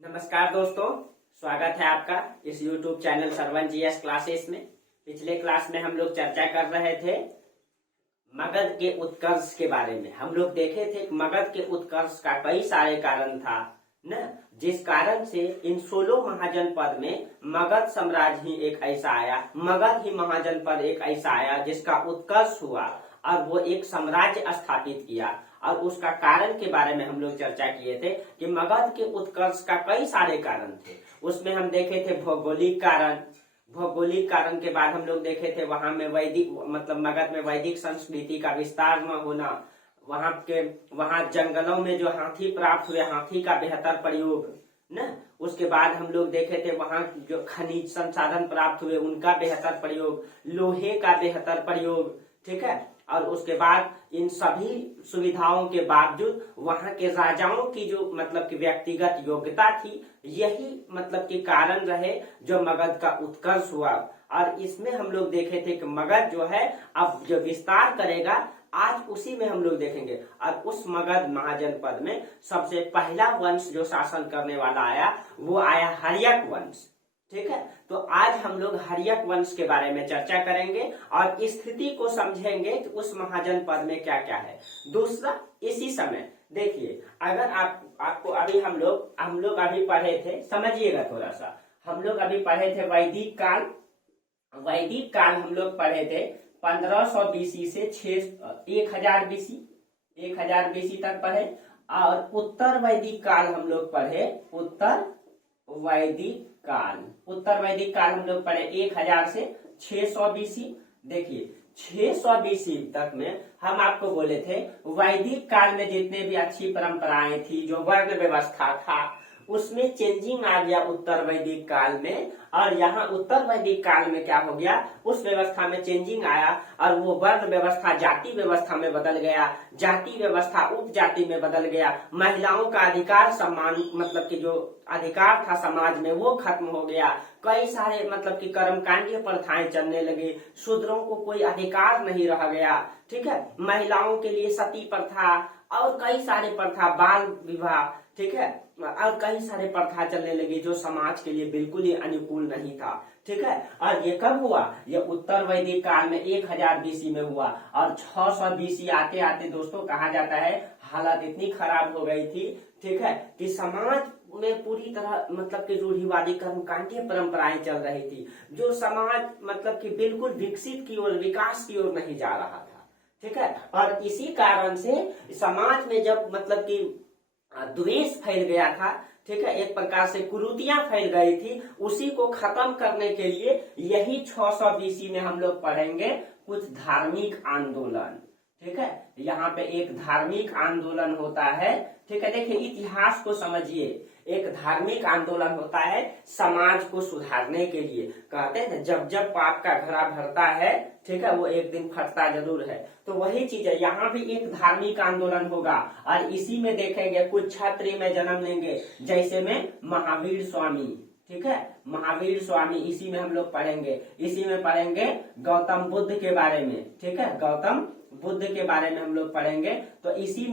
नमस्कार दोस्तों, स्वागत है आपका इस YouTube channel Sarvan GS classes में। पिछले क्लास में हम लोग चर्चा कर रहे थे मगध के उत्कर्ष के बारे में। हम लोग देखे थे कि मगध के उत्कर्ष का कई सारे कारण था न, जिस कारण से इन 16 महाजनपद में मगध साम्राज्य ही एक ऐसा आया, मगध ही महाजनपद एक ऐसा आया जिसका उत्कर्ष हुआ और वो एक साम्राज्य स्थापित किया। और उसका कारण के बारे में हम लोग चर्चा किए थे कि मगध के उत्कर्ष का कई सारे कारण थे। उसमें हम देखे थे भौगोलिक कारण। भौगोलिक कारण के बाद हम लोग देखे थे वहां में वैदिक मतलब मगध में वैदिक संस्कृति का विस्तार न होना, वहां जंगलों में जो हाथी प्राप्त हुए, हाथी का बेहतर प्रयोग न। उसके बाद हम लोग देखे थे वहां जो खनिज संसाधन प्राप्त हुए उनका बेहतर प्रयोग, लोहे का बेहतर प्रयोग, ठीक है। और उसके बाद इन सभी सुविधाओं के बावजूद वहां के राजाओं की जो मतलब की व्यक्तिगत योग्यता थी, यही मतलब के कारण रहे जो मगध का उत्कर्ष हुआ। और इसमें हम लोग देखे थे कि मगध जो है अब जो विस्तार करेगा, आज उसी में हम लोग देखेंगे। और उस मगध महाजनपद में सबसे पहला वंश जो शासन करने वाला आया वो आया हर्यक वंश, ठीक है। तो आज हम लोग हर्यक वंश के बारे में चर्चा करेंगे और स्थिति को समझेंगे कि उस महाजनपद में क्या क्या है। दूसरा, इसी समय देखिए, अगर आपको अभी हम लोग अभी पढ़े थे, समझिएगा थोड़ा सा। हम लोग अभी पढ़े थे वैदिक काल हम लोग पढ़े थे 1500 बीसी से 1000 बीसी तक पढ़े। और उत्तर वैदिक काल हम लोग पढ़े, उत्तर वैदिक काल हम लोग पढ़े 1000 से 600 बीसी। देखिए 600 बीसी तक में हम आपको बोले थे वैदिक काल में जितने भी अच्छी परंपराएं थी, जो वर्ण व्यवस्था था, उसमें चेंजिंग आ गया उत्तर वैदिक काल में। और यहाँ उत्तर वैदिक काल में क्या हो गया, उस व्यवस्था में चेंजिंग आया और वो वर्ण व्यवस्था जाति व्यवस्था में बदल गया, जाति व्यवस्था उपजाति में बदल गया। महिलाओं का अधिकार सम्मान मतलब कि जो अधिकार था समाज में वो खत्म हो गया। कई सारे मतलब कि कर्मकांडीय प्रथाएं चलने लगी, शूद्रों को कोई अधिकार नहीं रह गया, ठीक है। महिलाओं के लिए सती प्रथा और कई सारे प्रथा, बाल विवाह, ठीक है, और कई सारे प्रथा चलने लगी जो समाज के लिए बिल्कुल ही अनुकूल नहीं था, ठीक है। और ये कब हुआ, ये उत्तर वैदिक काल में 1000 बीसी में हुआ। और 600 बीसी आते आते दोस्तों कहा जाता है हालत इतनी खराब हो गई थी, ठीक है, कि समाज में पूरी तरह मतलब कि रूढ़िवादी कर्मकांडीय परंपराएं चल रही थी, जो समाज मतलब कि बिल्कुल विकसित की ओर, विकास की ओर नहीं जा रहा था, ठीक है। और इसी कारण से समाज में जब मतलब कि द्वेष फैल गया था, ठीक है, एक प्रकार से कुरीतियां फैल गई थी, उसी को खत्म करने के लिए यही 600 बीसी में हम लोग पढ़ेंगे कुछ धार्मिक आंदोलन, ठीक है। यहाँ पे एक धार्मिक आंदोलन होता है, ठीक है। देखिए इतिहास को समझिए, एक धार्मिक आंदोलन होता है समाज को सुधारने के लिए। कहते हैं ना, जब जब पाप का घड़ा भरता है, ठीक है, वो एक दिन फटता जरूर है। तो वही चीज है, यहाँ भी एक धार्मिक आंदोलन होगा। और इसी में देखेंगे कुछ क्षत्रिय में जन्म लेंगे, जैसे में महावीर स्वामी, ठीक है, महावीर स्वामी, इसी में हम लोग पढ़ेंगे। इसी में पढ़ेंगे गौतम बुद्ध के बारे में, ठीक है, गौतम बुद्ध के बारे में हम लोग पढ़ेंगे। तो इसी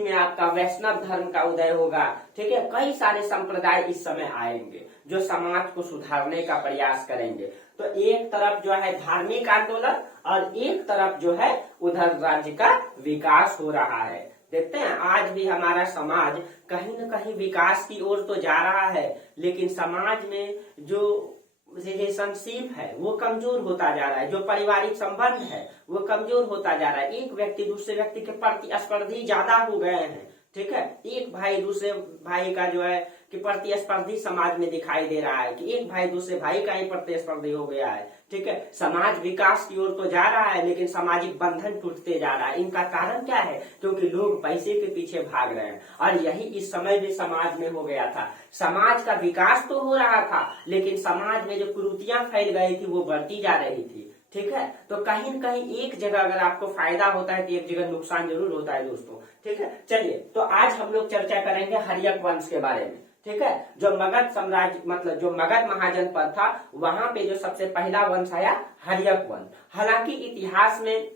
में आपका वैष्णव धर्म का उदय होगा, ठीक है। कई सारे संप्रदाय इस समय आएंगे जो समाज को सुधारने का प्रयास करेंगे। तो एक तरफ जो है धार्मिक आंदोलन और एक तरफ जो है उधर राज्य का विकास हो रहा है। देखते हैं आज भी हमारा समाज कहीं न कहीं विकास की ओर तो जा रहा है, लेकिन समाज में जो रिलेशनशिप है वो कमजोर होता जा रहा है, जो पारिवारिक संबंध है वो कमजोर होता जा रहा है। एक व्यक्ति दूसरे व्यक्ति के प्रतिस्पर्धी ज्यादा हो गए हैं, ठीक है। एक भाई दूसरे भाई का जो है कि प्रतिस्पर्धी समाज में दिखाई दे रहा है, कि एक भाई दूसरे भाई का ही प्रतिस्पर्धी हो गया है, ठीक है। समाज विकास की ओर तो जा रहा है, लेकिन सामाजिक बंधन टूटते जा रहा है। इनका कारण क्या है, क्योंकि लोग पैसे के पीछे भाग रहे हैं। और यही इस समय भी समाज में हो गया था। समाज का विकास तो हो रहा था, लेकिन समाज में जो कुरीतियां फैल गई थी वो बढ़ती जा रही थी, ठीक है। तो कहीं न कहीं एक जगह अगर आपको फायदा होता है तो एक जगह नुकसान जरूर होता है दोस्तों, ठीक है। चलिए, तो आज हम लोग चर्चा करेंगे हर्यक वंश के बारे में, ठीक है। जो मगध साम्राज्य मतलब जो मगध महाजनपद था, वहां पे जो सबसे पहला वंश आया हर्यक वंश। हालांकि इतिहास में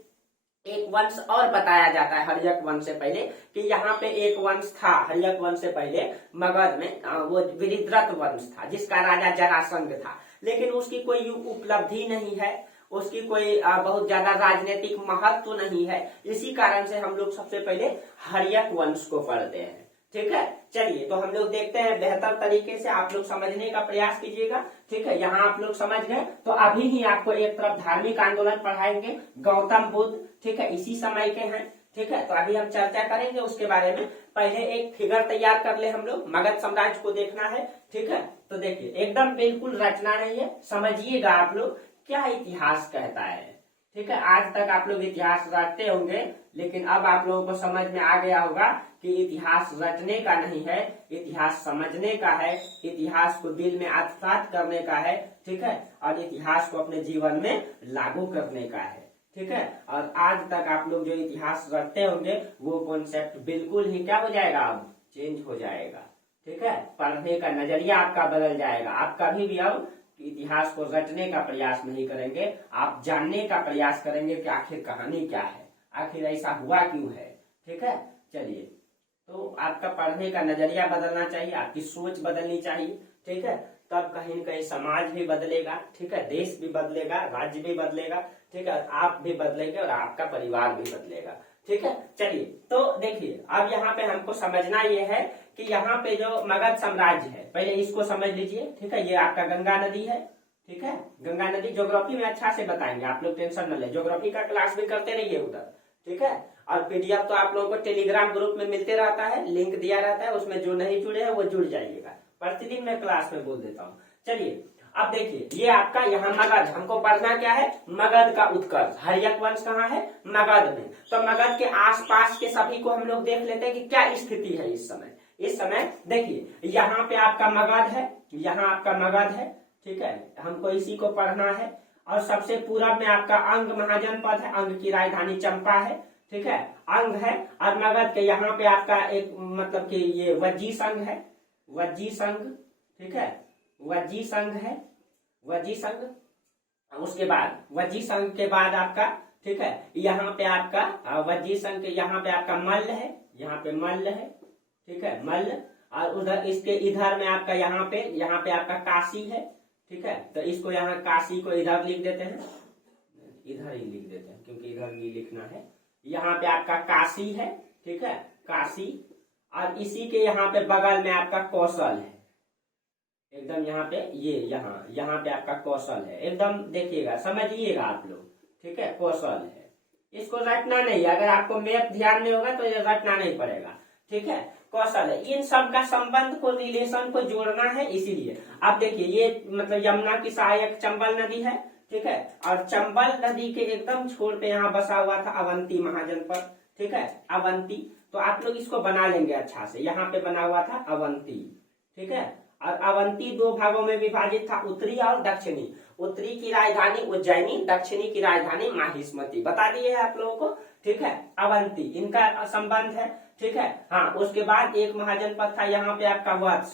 एक वंश और बताया जाता है हर्यक वंश से पहले, कि यहाँ पे एक वंश था हर्यक वंश से पहले मगध में, वो वृत्रत वंश था जिसका राजा जरासंध था, लेकिन उसकी कोई उपलब्धि नहीं है, उसकी कोई बहुत ज्यादा राजनीतिक महत्व नहीं है। इसी कारण से हम लोग सबसे पहले हर्यक वंश को पढ़ते हैं। ठीक है, चलिए तो हम लोग देखते हैं, बेहतर तरीके से आप लोग समझने का प्रयास कीजिएगा। ठीक है, यहाँ आप लोग समझ गए तो अभी ही आपको एक तरफ धार्मिक आंदोलन पढ़ाएंगे, गौतम बुद्ध, ठीक है, इसी समय के हैं। ठीक है, तो अभी हम चर्चा करेंगे उसके बारे में। पहले एक फिगर तैयार कर ले हम लोग, मगध साम्राज्य को देखना है। ठीक है, तो देखिए एकदम बिल्कुल रचना नहीं है, समझिएगा आप लोग क्या इतिहास कहता है। ठीक है, आज तक आप लोग इतिहास रटते होंगे, लेकिन अब आप लोगों को समझ में आ गया होगा कि इतिहास रटने का नहीं है, इतिहास समझने का है, इतिहास को दिल में आत्मसात करने का है। ठीक है, और इतिहास को अपने जीवन में लागू करने का है। ठीक है, और आज तक आप लोग जो इतिहास रटते होंगे वो कॉन्सेप्ट बिल्कुल ही क्या हो जाएगा, अब चेंज हो जाएगा। ठीक है, पढ़ने का नजरिया आपका बदल जाएगा। आप कभी भी अब इतिहास को रटने का प्रयास नहीं करेंगे, आप जानने का प्रयास करेंगे कि आखिर कहानी क्या है, आखिर ऐसा हुआ क्यों है। ठीक है, चलिए तो आपका पढ़ने का नजरिया बदलना चाहिए, आपकी सोच बदलनी चाहिए। ठीक है, तब कहीं न कहीं समाज भी बदलेगा। ठीक है, देश भी बदलेगा, राज्य भी बदलेगा। ठीक है, आप भी बदलेंगे और आपका परिवार भी बदलेगा। ठीक है, चलिए तो देखिए अब यहाँ पे हमको समझना ये है कि यहाँ पे जो मगध साम्राज्य है, पहले इसको समझ लीजिए। ठीक है, ये आपका गंगा नदी है। ठीक है, गंगा नदी ज्योग्राफी में अच्छा से बताएंगे, आप लोग टेंशन न ले, ज्योग्राफी का क्लास भी करते रहिए उधर। ठीक है, और पीडीएफ तो आप लोगों को टेलीग्राम ग्रुप में मिलते रहता है, लिंक दिया रहता है, उसमें जो नहीं जुड़े हैं वो जुड़ जाइएगा। प्रतिदिन मैं क्लास में बोल देता हूँ। चलिए अब देखिए, ये आपका यहाँ मगध, हमको पढ़ना क्या है, मगध का उत्कर्ष। हर्यक वंश कहाँ है, मगध में। तो मगध के आसपास के सभी को हम लोग देख लेते हैं कि क्या स्थिति है इस समय। इस समय देखिए यहाँ पे आपका मगध है, यहाँ आपका मगध है। ठीक है, हमको इसी को पढ़ना है। और सबसे पूरब में आपका अंग महाजनपद है, अंग की राजधानी चंपा है। ठीक है, अंग है, और मगध के यहाँ पे आपका एक मतलब कि ये वज्जी संघ है, वज्जी संघ। ठीक है, वज्जी संघ है, वज्जी संघ। उसके बाद वज्जी संघ के बाद आपका, ठीक है, यहाँ पे आपका वज्जी संघ के यहाँ पे आपका मल्ल है, यहाँ पे मल्ल है। ठीक है, मल्ल। और उधर इसके इधर में आपका यहाँ पे आपका काशी है। ठीक है, तो इसको यहाँ काशी को इधर लिख देते हैं, इधर ही लिख देते हैं क्योंकि इधर भी लिखना है। यहाँ पे आपका काशी है। ठीक है, काशी। और इसी के यहाँ पे बगल में आपका कौशल है, एकदम यहाँ पे ये यहाँ पे आपका कौशल है, एकदम देखिएगा समझिएगा आप लोग। ठीक है, कौशल है, इसको रटना नहीं, अगर आपको मैप ध्यान में होगा तो ये रटना नहीं पड़ेगा। ठीक है, कौशल है, इन सब का संबंध को, रिलेशन को जोड़ना है। इसीलिए आप देखिए ये मतलब यमुना की सहायक चंबल नदी है। ठीक है, और चंबल नदी के एकदम छोर पे यहाँ बसा हुआ था अवंती महाजनपद। ठीक है, अवंती, तो आप लोग इसको बना लेंगे अच्छा से, यहाँ पे बना हुआ था अवंती। ठीक है, और अवंती दो भागों में विभाजित था, उत्तरी और दक्षिणी। उत्तरी की राजधानी उज्जैनी, दक्षिणी की राजधानी माहिष्मती, बता दिए है आप लोगों को। ठीक है, अवंती, इनका संबंध है। ठीक है, हाँ, उसके बाद एक महाजनपद था यहाँ पे आपका वत्स,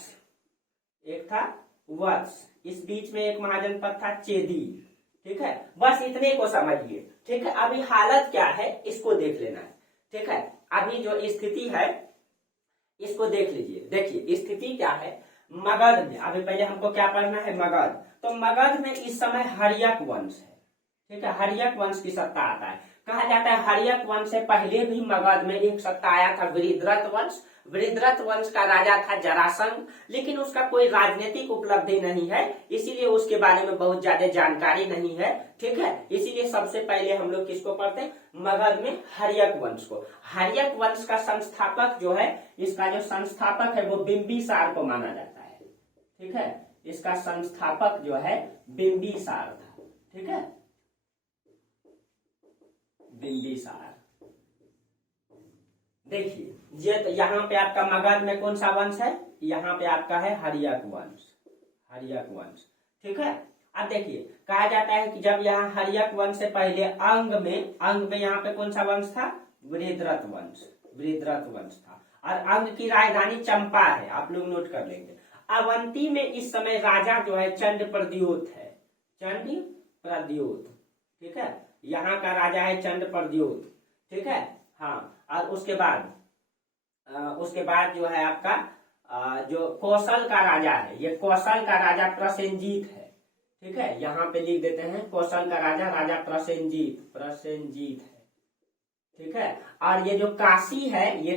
एक था वत्स, इस बीच में एक महाजनपद था चेदी। ठीक है, बस इतने को समझिए। ठीक है, अभी हालत क्या है इसको देख लेना है। ठीक है, अभी जो स्थिति है इसको देख लीजिए। देखिए स्थिति क्या है मगध में, अभी पहले हमको क्या पढ़ना है, मगध। तो मगध में इस समय हर्यक वंश है। ठीक है, हर्यक वंश की सत्ता आता है। कहा जाता है हर्यक वंश से पहले भी मगध में एक सत्ता आया था, वृत्रत वंश। वृत्रत वंश का राजा था जरासंध, लेकिन उसका कोई राजनीतिक उपलब्धि नहीं है, इसीलिए उसके बारे में बहुत ज्यादा जानकारी नहीं है। ठीक है, इसीलिए सबसे पहले हम लोग किसको पढ़ते हैं, मगध में हर्यक वंश को। हर्यक वंश का संस्थापक जो है, इसका जो संस्थापक है वो बिंबिसार को माना जाता है। ठीक है, इसका संस्थापक जो है बिंबिसार था। ठीक है, बिंबिसार। देखिए ये तो यहाँ पे आपका मगध में कौन सा वंश है, यहाँ पे आपका है हर्यक वंश, हर्यक वंश। ठीक है, अब देखिए कहा जाता है कि जब यहाँ हर्यक वंश से पहले अंग में यहाँ पे कौन सा वंश था, वृत्रत वंश, वृत्रत वंश था। और अंग की राजधानी चंपा है, आप लोग नोट कर लेंगे। अवंती में इस समय राजा जो है चंड प्रद्योत है, चंड प्रद्योत। ठीक है, यहाँ का राजा है चंड प्रद्योत। ठीक है। हाँ, और उसके बाद जो है आपका जो कौशल का राजा है, ये कौशल का राजा प्रसेनजीत है। ठीक है, यहाँ पे लिख देते हैं कौशल का राजा प्रसेनजीत है। ठीक है, और ये जो काशी है, ये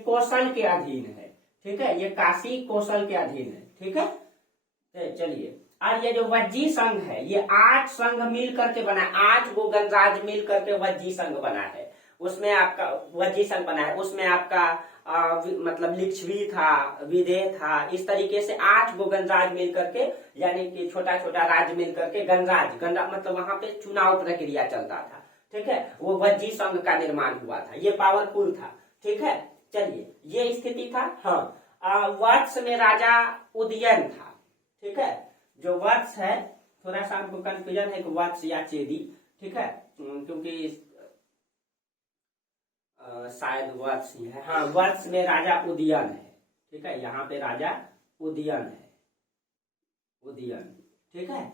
कौशल के अधीन है। ठीक है, ये काशी कौशल के अधीन है। ठीक है, तो चलिए, और ये जो वज्जी संघ है, ये 8 संघ मिल करके बना है, 8 गो गणराज मिल करके वज्जी संघ बना है। उसमें आपका वज्जी संघ बना है, उसमें आपका मतलब लिच्छवी था, विदेह था, इस तरीके से 8 गो गणराज मिल करके, यानी कि छोटा छोटा राज्य मिल करके गणराज मतलब वहां पे चुनाव प्रक्रिया चलता था। ठीक है, वो वज्जी संघ का निर्माण हुआ था, ये पावरफुल था। ठीक है, चलिए, ये स्थिति था। हाँ, वत्स में राजा उदयन था। ठीक है, जो वत्स है, थोड़ा सा आपको कंफ्यूजन है कि वत्स या चेदी। ठीक है, क्योंकि शायद वत्स ही है। हाँ, वत्स में राजा उदयन है। ठीक है, यहाँ पे राजा उदयन है, उदयन। ठीक है,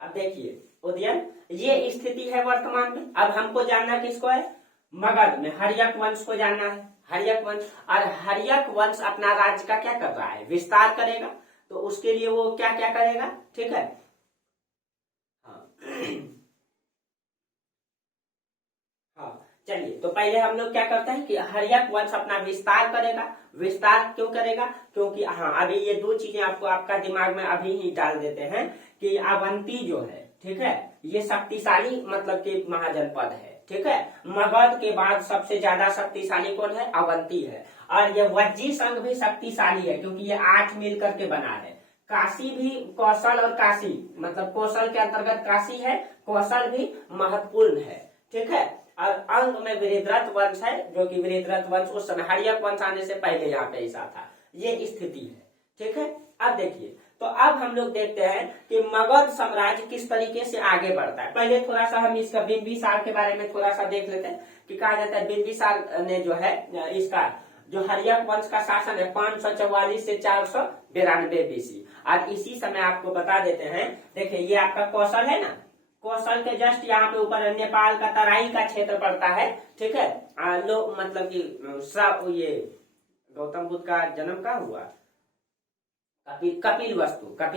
अब देखिए उदयन, ये स्थिति है वर्तमान में। अब हमको जानना किसको है? मगध में हर्यक वंश को जानना है, हर्यक वंश। और हर्यक वंश अपना राज्य का क्या कर रहा है? विस्तार करेगा। तो उसके लिए वो क्या क्या करेगा? ठीक है, हाँ हाँ, चलिए, तो पहले हम लोग क्या करते हैं कि हर्यक वंश अपना विस्तार करेगा। विस्तार क्यों करेगा? क्योंकि हाँ, अभी ये 2 चीजें आपको आपका दिमाग में अभी ही डाल देते हैं कि अवंती जो है, ठीक है, ये शक्तिशाली मतलब कि महाजनपद है। ठीक है, मगध के बाद सबसे ज्यादा शक्तिशाली कौन है? अवंती है। और ये वज्जी संघ भी शक्तिशाली है, क्योंकि ये 8 मिल करके बना है। काशी भी, कौशल और काशी, मतलब कौशल के अंतर्गत काशी है, कौशल भी महत्वपूर्ण है। ठीक है, और अंग में वृहद्रथ वंश है, जो कि वृहद्रथ वंश उस समय हर्यक वंश आने से पहले यहाँ पे ऐसा था। ये स्थिति है। ठीक है, अब देखिए, तो अब हम लोग देखते हैं कि मगध साम्राज्य किस तरीके से आगे बढ़ता है। पहले थोड़ा सा हम इसका बिंबिसार के बारे में थोड़ा सा देख लेते हैं कि कहा जाता है बिंबिसार ने जो है इसका जो हर्यक वंश का शासन है 544 से 492 बीसी। और इसी समय आपको बता देते हैं, देखिए ये आपका कौशल है ना, कौशल के जस्ट यहाँ पे ऊपर नेपाल का तराई का क्षेत्र पड़ता है। ठीक है, लोग मतलब कि ये गौतम बुद्ध का जन्म कहाँ हुआ? कपिल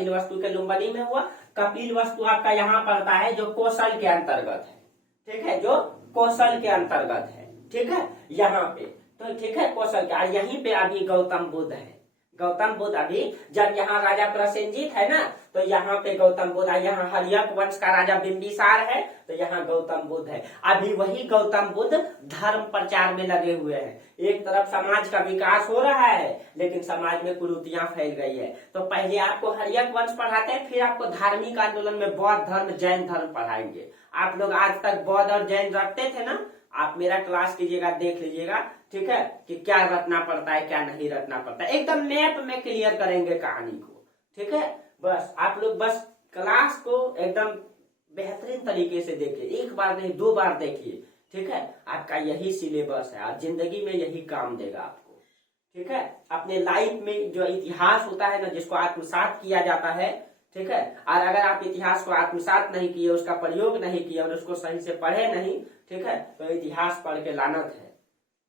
वस्तु के लुम्बिनी में हुआ। कपिल वस्तु आपका यहाँ पड़ता है जो कौशल के अंतर्गत है। ठीक है, जो कौशल के अंतर्गत है। ठीक है, यहाँ पे तो ठीक है, कौशल के। और यहीं पे अभी गौतम बुद्ध है। गौतम बुद्ध अभी जब यहाँ राजा प्रसेनजीत है ना, तो यहाँ पे गौतम बुद्ध है। यहाँ हर्यक वंश का राजा बिंबिसार है, तो यहाँ गौतम बुद्ध है। अभी वही गौतम बुद्ध धर्म प्रचार में लगे हुए हैं। एक तरफ समाज का विकास हो रहा है, लेकिन समाज में कुरीतियां फैल गई है। तो पहले आपको हर्यक वंश पढ़ाते हैं, फिर आपको धार्मिक आंदोलन में बौद्ध धर्म, जैन धर्म पढ़ाएंगे। आप लोग आज तक बौद्ध और जैन रखते थे ना, आप मेरा क्लास कीजिएगा, देख लीजिएगा। ठीक है, कि क्या रखना पड़ता है, क्या नहीं रखना पड़ता है, एकदम मैप में क्लियर करेंगे कहानी को। ठीक है, बस आप लोग बस क्लास को एकदम बेहतरीन तरीके से देखिए, 1 बार नहीं 2 बार देखिए। ठीक है, आपका यही सिलेबस है और जिंदगी में यही काम देगा आपको। ठीक है, अपने लाइफ में जो इतिहास होता है ना, जिसको आत्मसात किया जाता है, ठीक है, और अगर आप इतिहास को आत्मसात नहीं किए, उसका प्रयोग नहीं किए और उसको सही से पढ़े नहीं, ठीक है, तो इतिहास पढ़ के लानत है।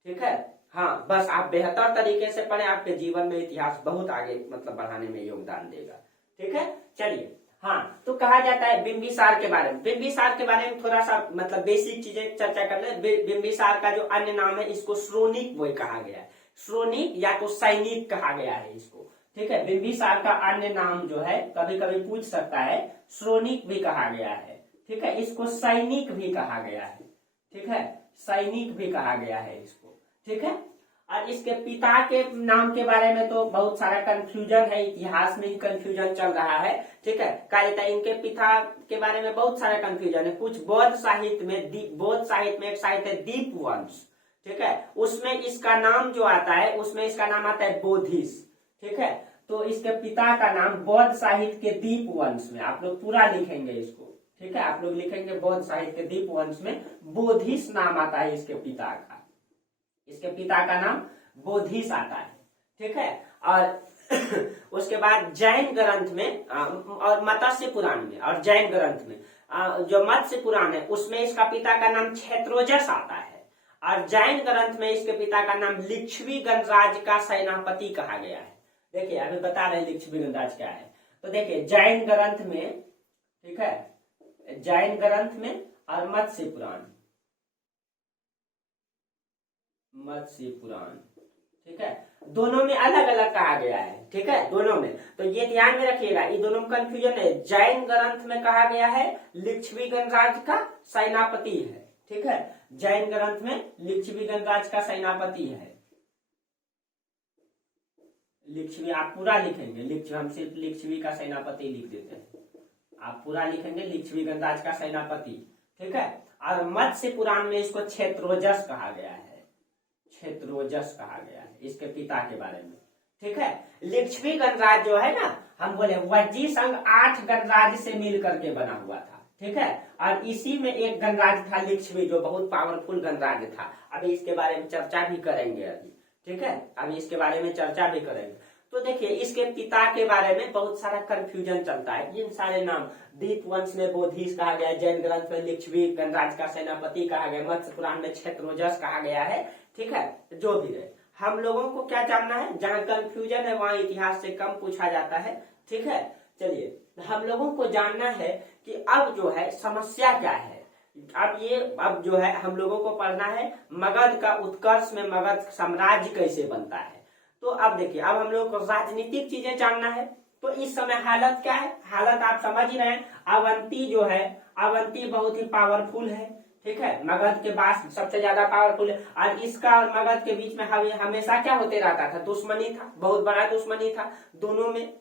ठीक है, हाँ, बस आप बेहतर तरीके से पढ़े, आपके जीवन में इतिहास बहुत आगे मतलब बढ़ाने में योगदान देगा। ठीक है, चलिए, हाँ, तो कहा जाता है बिंबिसार के बारे में। बिंबिसार के बारे में थोड़ा सा मतलब बेसिक चीजें चर्चा कर ले। बिंबिसार का जो अन्य नाम है, इसको श्रोणिक वही कहा गया है। श्रोणिक या तो सैनिक कहा गया है इसको। ठीक है, बिंबिसार का अन्य नाम जो है, कभी कभी पूछ सकता है, श्रोणिक भी कहा गया है। ठीक है, इसको सैनिक भी कहा गया है। ठीक है, सैनिक भी कहा गया है इसको। ठीक है, और इसके पिता के नाम के बारे में तो बहुत सारा कंफ्यूजन है, इतिहास में ही कंफ्यूजन चल रहा है। ठीक है, कहा जाता है इनके पिता के बारे में बहुत सारा कंफ्यूजन है। कुछ बौद्ध साहित्य में एक साहित्य है दीपवंश। ठीक है, उसमें इसका नाम जो आता है, उसमें इसका नाम आता है बोधिस। ठीक है, तो इसके पिता का नाम बौद्ध साहित्य के दीपवंश में, आप लोग पूरा लिखेंगे इसको। ठीक है, आप लोग लिखेंगे बौद्ध साहित्य के दीपवंश में बोधिस नाम आता है इसके पिता का। इसके पिता का नाम बोधिस आता है। ठीक है, और उसके बाद जैन ग्रंथ में और मत्स्य पुराण में और जैन ग्रंथ में जो मत्स्य पुराण है, उसमें इसका पिता का नाम क्षेत्रोजस आता है। और जैन ग्रंथ में इसके पिता का नाम लिच्छवी गणराज का सेनापति कहा गया है। देखिए अभी बता रहे हैं लिच्छवी गणराज क्या है। तो देखिए जैन ग्रंथ में, ठीक है, जैन ग्रंथ में और मत्स्य पुराण, मत्स्य पुराण, ठीक है, दोनों में अलग अलग कहा गया है, ठीक है, दोनों में। तो ये ध्यान में रखिएगा, ये दोनों में कंफ्यूजन है। जैन ग्रंथ में कहा गया है लिच्छवी गणराज का सेनापति है, ठीक है, जैन ग्रंथ में लिच्छवी गणराज का सेनापति है। लिच्छवी आप पूरा लिखेंगे, लिच्छवी, हम सिर्फ लिच्छवी का सेनापति लिख देते हैं, आप पूरा लिखेंगे लिच्छवी गणराज का सेनापति, ठीक है। और मत्स्य पुराण में इसको क्षेत्रोजस कहा गया है, क्षेत्रोजस कहा गया है इसके पिता के बारे में, ठीक है। लिच्छवी गणराज जो है ना, हम बोले वज्जी संघ 8 गणराज से मिल करके बना हुआ था, ठीक है, और इसी में एक गणराज था लिच्छवी जो बहुत पावरफुल गणराज था। अभी इसके बारे में चर्चा भी करेंगे अभी, ठीक है, अभी इसके बारे में चर्चा भी करेंगे। तो देखिए इसके पिता के बारे में बहुत सारा कंफ्यूजन चलता है। इन सारे नाम दीप वंश में बोधिस कहा गया, जैन ग्रंथ में लिच्छवी गणराज का सेनापति कहा गया, मत्स्य पुराण में क्षेत्रोजस कहा गया है, ठीक है। जो भी है, हम लोगों को क्या जानना है, जहाँ कंफ्यूजन है वहां इतिहास से कम पूछा जाता है, ठीक है। चलिए हम लोगों को जानना है कि अब जो है समस्या क्या है। अब जो है हम लोगों को पढ़ना है मगध का उत्कर्ष में मगध साम्राज्य कैसे बनता है। तो अब देखिए, अब हम लोगों को राजनीतिक चीजें जानना है। तो इस समय हालत क्या है, हालत आप समझ ही रहे हैं। अवंती जो है, अवंती बहुत ही पावरफुल है, ठीक है, मगध के पास सबसे ज्यादा पावरफुल है। और इसका और मगध के बीच में हमेशा क्या होते रहता था, दुश्मनी था, बहुत बड़ा दुश्मनी था दोनों में,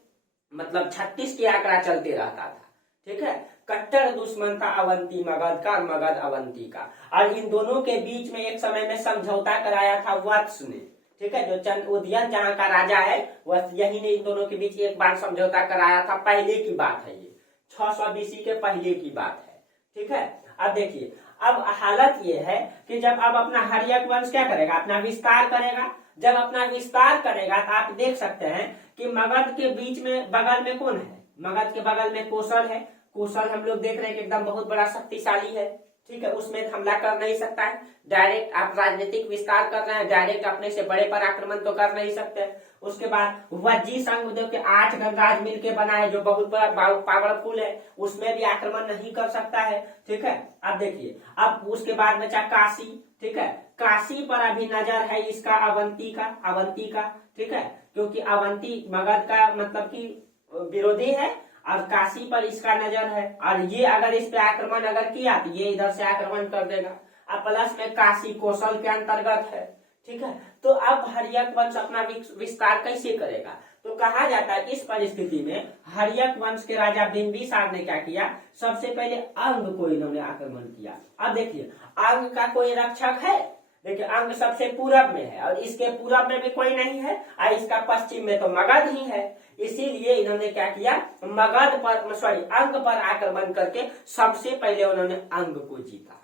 मतलब 36 की आंकड़ा चलते रहता था, ठीक है। कट्टर दुश्मन था अवंती मगध का और मगध अवंती का। और इन दोनों के बीच में एक समय में समझौता कराया था वत्स ने, ठीक है, जो चंद उदयन जहाँ का राजा है, वह यही ने इन दोनों के बीच एक बार समझौता कराया था। पहले की बात है ये, 600 BC के पहले की बात है, ठीक है। अब देखिए, अब हालत ये है कि जब अब अपना हर्यक वंश क्या करेगा, अपना विस्तार करेगा। जब अपना विस्तार करेगा तो आप देख सकते हैं कि मगध के बीच में बगल में कौन है, मगध के बगल में कौशल है। कौशल हम लोग देख रहे हैं कि एकदम बहुत बड़ा शक्तिशाली है, ठीक है, उसमें हमला कर नहीं सकता है। डायरेक्ट आप राजनीतिक विस्तार कर रहे हैं, डायरेक्ट अपने से बड़े पर आक्रमण तो कर नहीं सकते। उसके बाद वज्जी संघ जो कि 8 गणराज मिलकर बना है, जो बहुत बड़ा पावरफुल है, उसमें भी आक्रमण नहीं कर सकता है, ठीक है। अब देखिए, अब उसके बाद बचा काशी, ठीक है, काशी पर अभी नजर है इसका अवंती का, ठीक है, क्योंकि अवंती मगध का मतलब कि विरोधी है और काशी पर इसका नजर है। और ये अगर इस पे आक्रमण अगर किया तो ये इधर से आक्रमण कर देगा। अब प्लस में काशी कौशल के अंतर्गत है, ठीक है। तो अब हर्यक वंश अपना विस्तार कैसे करेगा, तो कहा जाता है इस परिस्थिति में हर्यक वंश के राजा बिंबिसार ने क्या किया, सबसे पहले अंग को इन्होंने आक्रमण किया। अब देखिए, अंग का कोई रक्षक है, देखिए अंग सबसे पूरब में है और इसके पूरब में भी कोई नहीं है, और इसका पश्चिम में तो मगध ही है। इसीलिए इन्होंने क्या किया, अंग पर आक्रमण करके सबसे पहले उन्होंने अंग को जीता।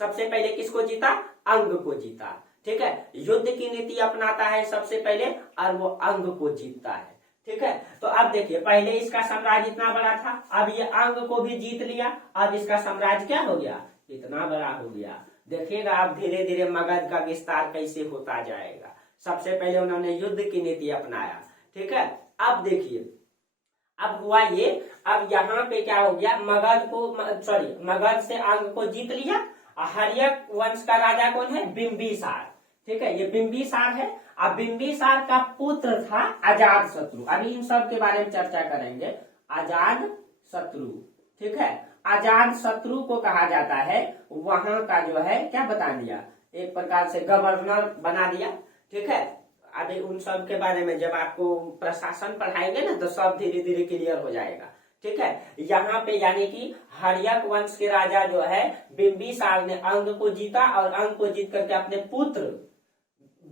सबसे पहले किसको जीता, अंग को जीता, ठीक है। युद्ध की नीति अपनाता है सबसे पहले और वो अंग को जीतता है, ठीक है। तो अब देखिए, पहले इसका साम्राज्य इतना बड़ा था, अब ये अंग को भी जीत लिया, अब इसका साम्राज्य क्या हो गया, इतना बड़ा हो गया। देखिएगा आप धीरे धीरे मगध का विस्तार कैसे होता जाएगा। सबसे पहले उन्होंने युद्ध की नीति अपनाया, ठीक है। अब देखिए, अब हुआ ये, अब यहाँ पे क्या हो गया, मगध से अंग को जीत लिया। हर्यक वंश का राजा कौन है, बिंबिसार, ठीक है, ये बिंबिसार है। अब बिंबिसार का पुत्र था अजात शत्रु। अभी इन सब के बारे में चर्चा करेंगे। अजात शत्रु, ठीक है, अजात शत्रु को कहा जाता है, वहां का जो है क्या बता दिया, एक प्रकार से गवर्नर बना दिया, ठीक है। अभी उन सब के बारे में जब आपको प्रशासन पढ़ाएंगे ना तो सब धीरे धीरे क्लियर हो जाएगा, ठीक है। यहाँ पे यानी कि हर्यक वंश के राजा जो है बिंबिसार ने अंग को जीता और अंग को जीत करके अपने पुत्र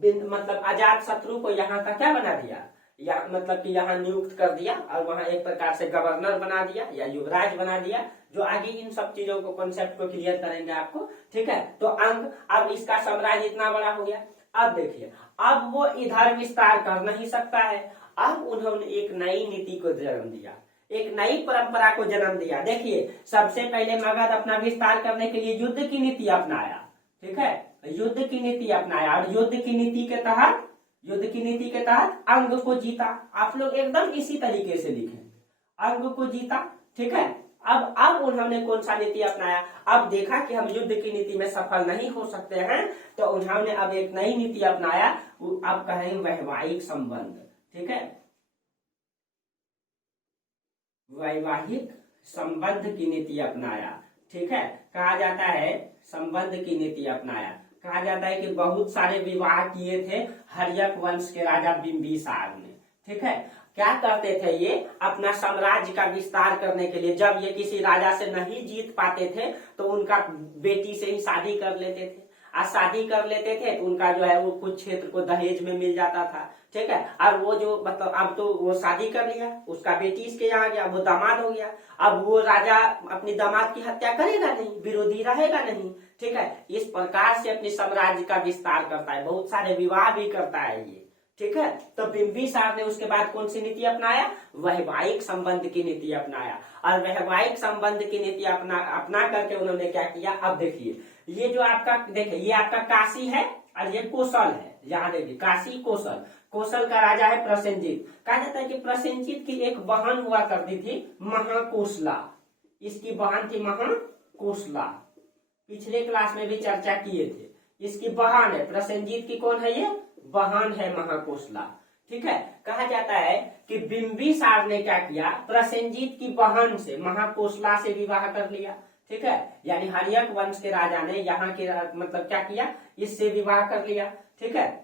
मतलब अजात शत्रु को यहाँ का क्या बना दिया, या मतलब कि यहाँ नियुक्त कर दिया और वहां एक प्रकार से गवर्नर बना दिया या युवराज बना दिया। जो आगे इन सब चीजों को कॉन्सेप्ट को क्लियर करेंगे आपको, ठीक है। तो अंग, अब इसका साम्राज्य इतना बड़ा हो गया। अब देखिए, अब वो इधर विस्तार कर नहीं सकता है। अब उन्होंने एक नई नीति को जन्म दिया, एक नई परंपरा को जन्म दिया। देखिए, सबसे पहले मगध अपना विस्तार करने के लिए युद्ध की नीति अपनाया, ठीक है, युद्ध की नीति अपनाया और युद्ध की नीति के तहत अंग को जीता। आप लोग एकदम इसी तरीके से लिखें, अंग को जीता। ठीक है, अब उन्होंने कौन सा नीति अपनाया? अब देखा कि हम युद्ध की नीति में सफल नहीं हो सकते हैं, तो उन्होंने अब एक नई नीति अपनाया, अब कहेंगे वैवाहिक संबंध। ठीक है, वैवाहिक संबंध की नीति अपनाया। ठीक है, कहा जाता है संबंध की नीति अपनाया। कहा जाता है कि बहुत सारे विवाह किए थे हर्यक वंश के राजा बिंबिसार ने। ठीक है, क्या करते थे ये? अपना साम्राज्य का विस्तार करने के लिए जब ये किसी राजा से नहीं जीत पाते थे तो उनका बेटी से ही शादी कर लेते थे। आज शादी कर लेते थे तो उनका जो है वो कुछ क्षेत्र को दहेज में मिल जाता था। ठीक है, और वो जो मतलब अब तो वो शादी कर लिया, उसका बेटी इसके यहाँ गया, वो दामाद हो गया। अब वो राजा अपनी दामाद की हत्या करेगा नहीं, विरोधी रहेगा नहीं। ठीक है, इस प्रकार से अपने साम्राज्य का विस्तार करता है, बहुत सारे विवाह भी करता है ये। ठीक है, तो बिंबिसार ने उसके बाद कौन सी नीति अपनाया? वैवाहिक संबंध की नीति अपनाया। और वैवाहिक संबंध की नीति अपना करके उन्होंने क्या किया? अब देखिए, ये जो आपका देखिए, ये आपका काशी है और ये कौशल है। यहाँ देखिए, काशी कौशल, कौशल का राजा है प्रसेनजीत। कहा जाता है कि प्रसेनजीत की एक बहन हुआ करती थी महाकोशला। इसकी बहन थी महाकोशला, पिछले क्लास में भी चर्चा किए थे। इसकी बहन है प्रसेनजीत की, कौन है ये? बहन है महाकोशला। ठीक है, कहा जाता है कि बिंबिसार ने क्या किया? प्रसेनजीत की बहन से महाकोशला से विवाह कर लिया। ठीक है, यानी हर्यक वंश के राजा ने यहाँ के मतलब क्या किया? इससे विवाह कर लिया। ठीक है,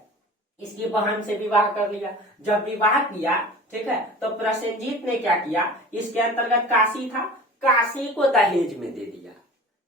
इसकी बहन से विवाह कर लिया। जब विवाह किया, ठीक है, तो प्रसेनजीत ने क्या किया? इसके अंतर्गत काशी था, काशी को दहेज में दे दिया।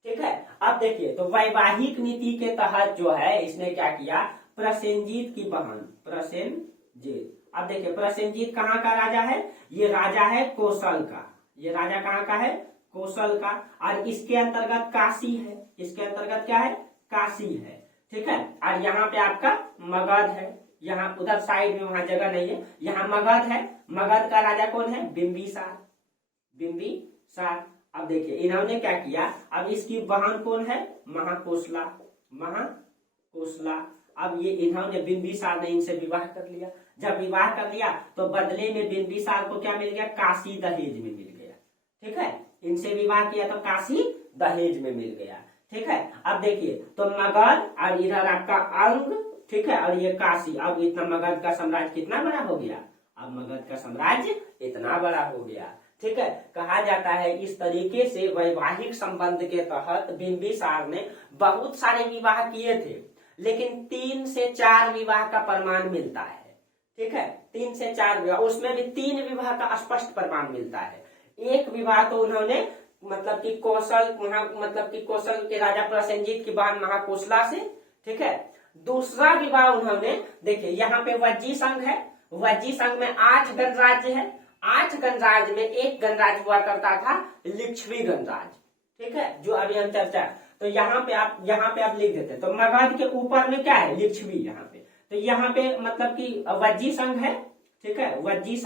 ठीक है, अब देखिए, तो वैवाहिक नीति के तहत जो है इसने क्या किया? प्रसेनजीत की बहन प्रसेनजीत, अब देखिए प्रसेनजीत कहाँ का राजा है? ये राजा है कौशल का। ये राजा कहाँ का है? कौशल का। और इसके अंतर्गत काशी है, इसके अंतर्गत क्या है? काशी है। ठीक है, और यहाँ पे आपका मगध है, यहाँ उधर साइड में वहां जगह नहीं है, यहाँ मगध है। मगध का राजा कौन है? बिंबिसार, बिंबिसार। अब देखिए इन्होंने क्या किया? अब इसकी बहन कौन है? महाकोशला, महाकोशला। अब ये इन्होंने बिंबिसार ने इनसे विवाह कर लिया। जब विवाह कर लिया तो बदले में बिंबिसार को क्या मिल गया? काशी दहेज में मिल गया। ठीक है, इनसे विवाह किया तो काशी दहेज में मिल गया। ठीक है, अब देखिए, तो मगध और इधर आपका अंग, ठीक है, और ये काशी। अब इतना मगध का साम्राज्य कितना बड़ा हो गया? अब मगध का साम्राज्य इतना बड़ा हो गया। ठीक है, कहा जाता है इस तरीके से वैवाहिक संबंध के तहत बिंबिसार ने बहुत सारे विवाह किए थे, लेकिन 3 से 4 विवाह का प्रमाण मिलता है। ठीक है, 3 से 4 विवाह, उसमें भी 3 विवाह का स्पष्ट प्रमाण मिलता है। एक विवाह तो उन्होंने मतलब कि कौशल के राजा प्रसेनजीत की बहन महाकोशला से। ठीक है, दूसरा विवाह उन्होंने, देखिए यहाँ पे वज्जी संघ है, वज्जी संघ में 8 गणराज्य है। 8 गणराज्य में एक गणराज्य हुआ करता था लिच्छवी गणराज्य। ठीक है, जो अभी हम चर्चा, तो यहाँ पे आप लिख देते, तो मगध के ऊपर में क्या है? लिच्छवी। यहाँ पे तो यहाँ पे मतलब कि वज्जी संघ है। ठीक है, वज्जी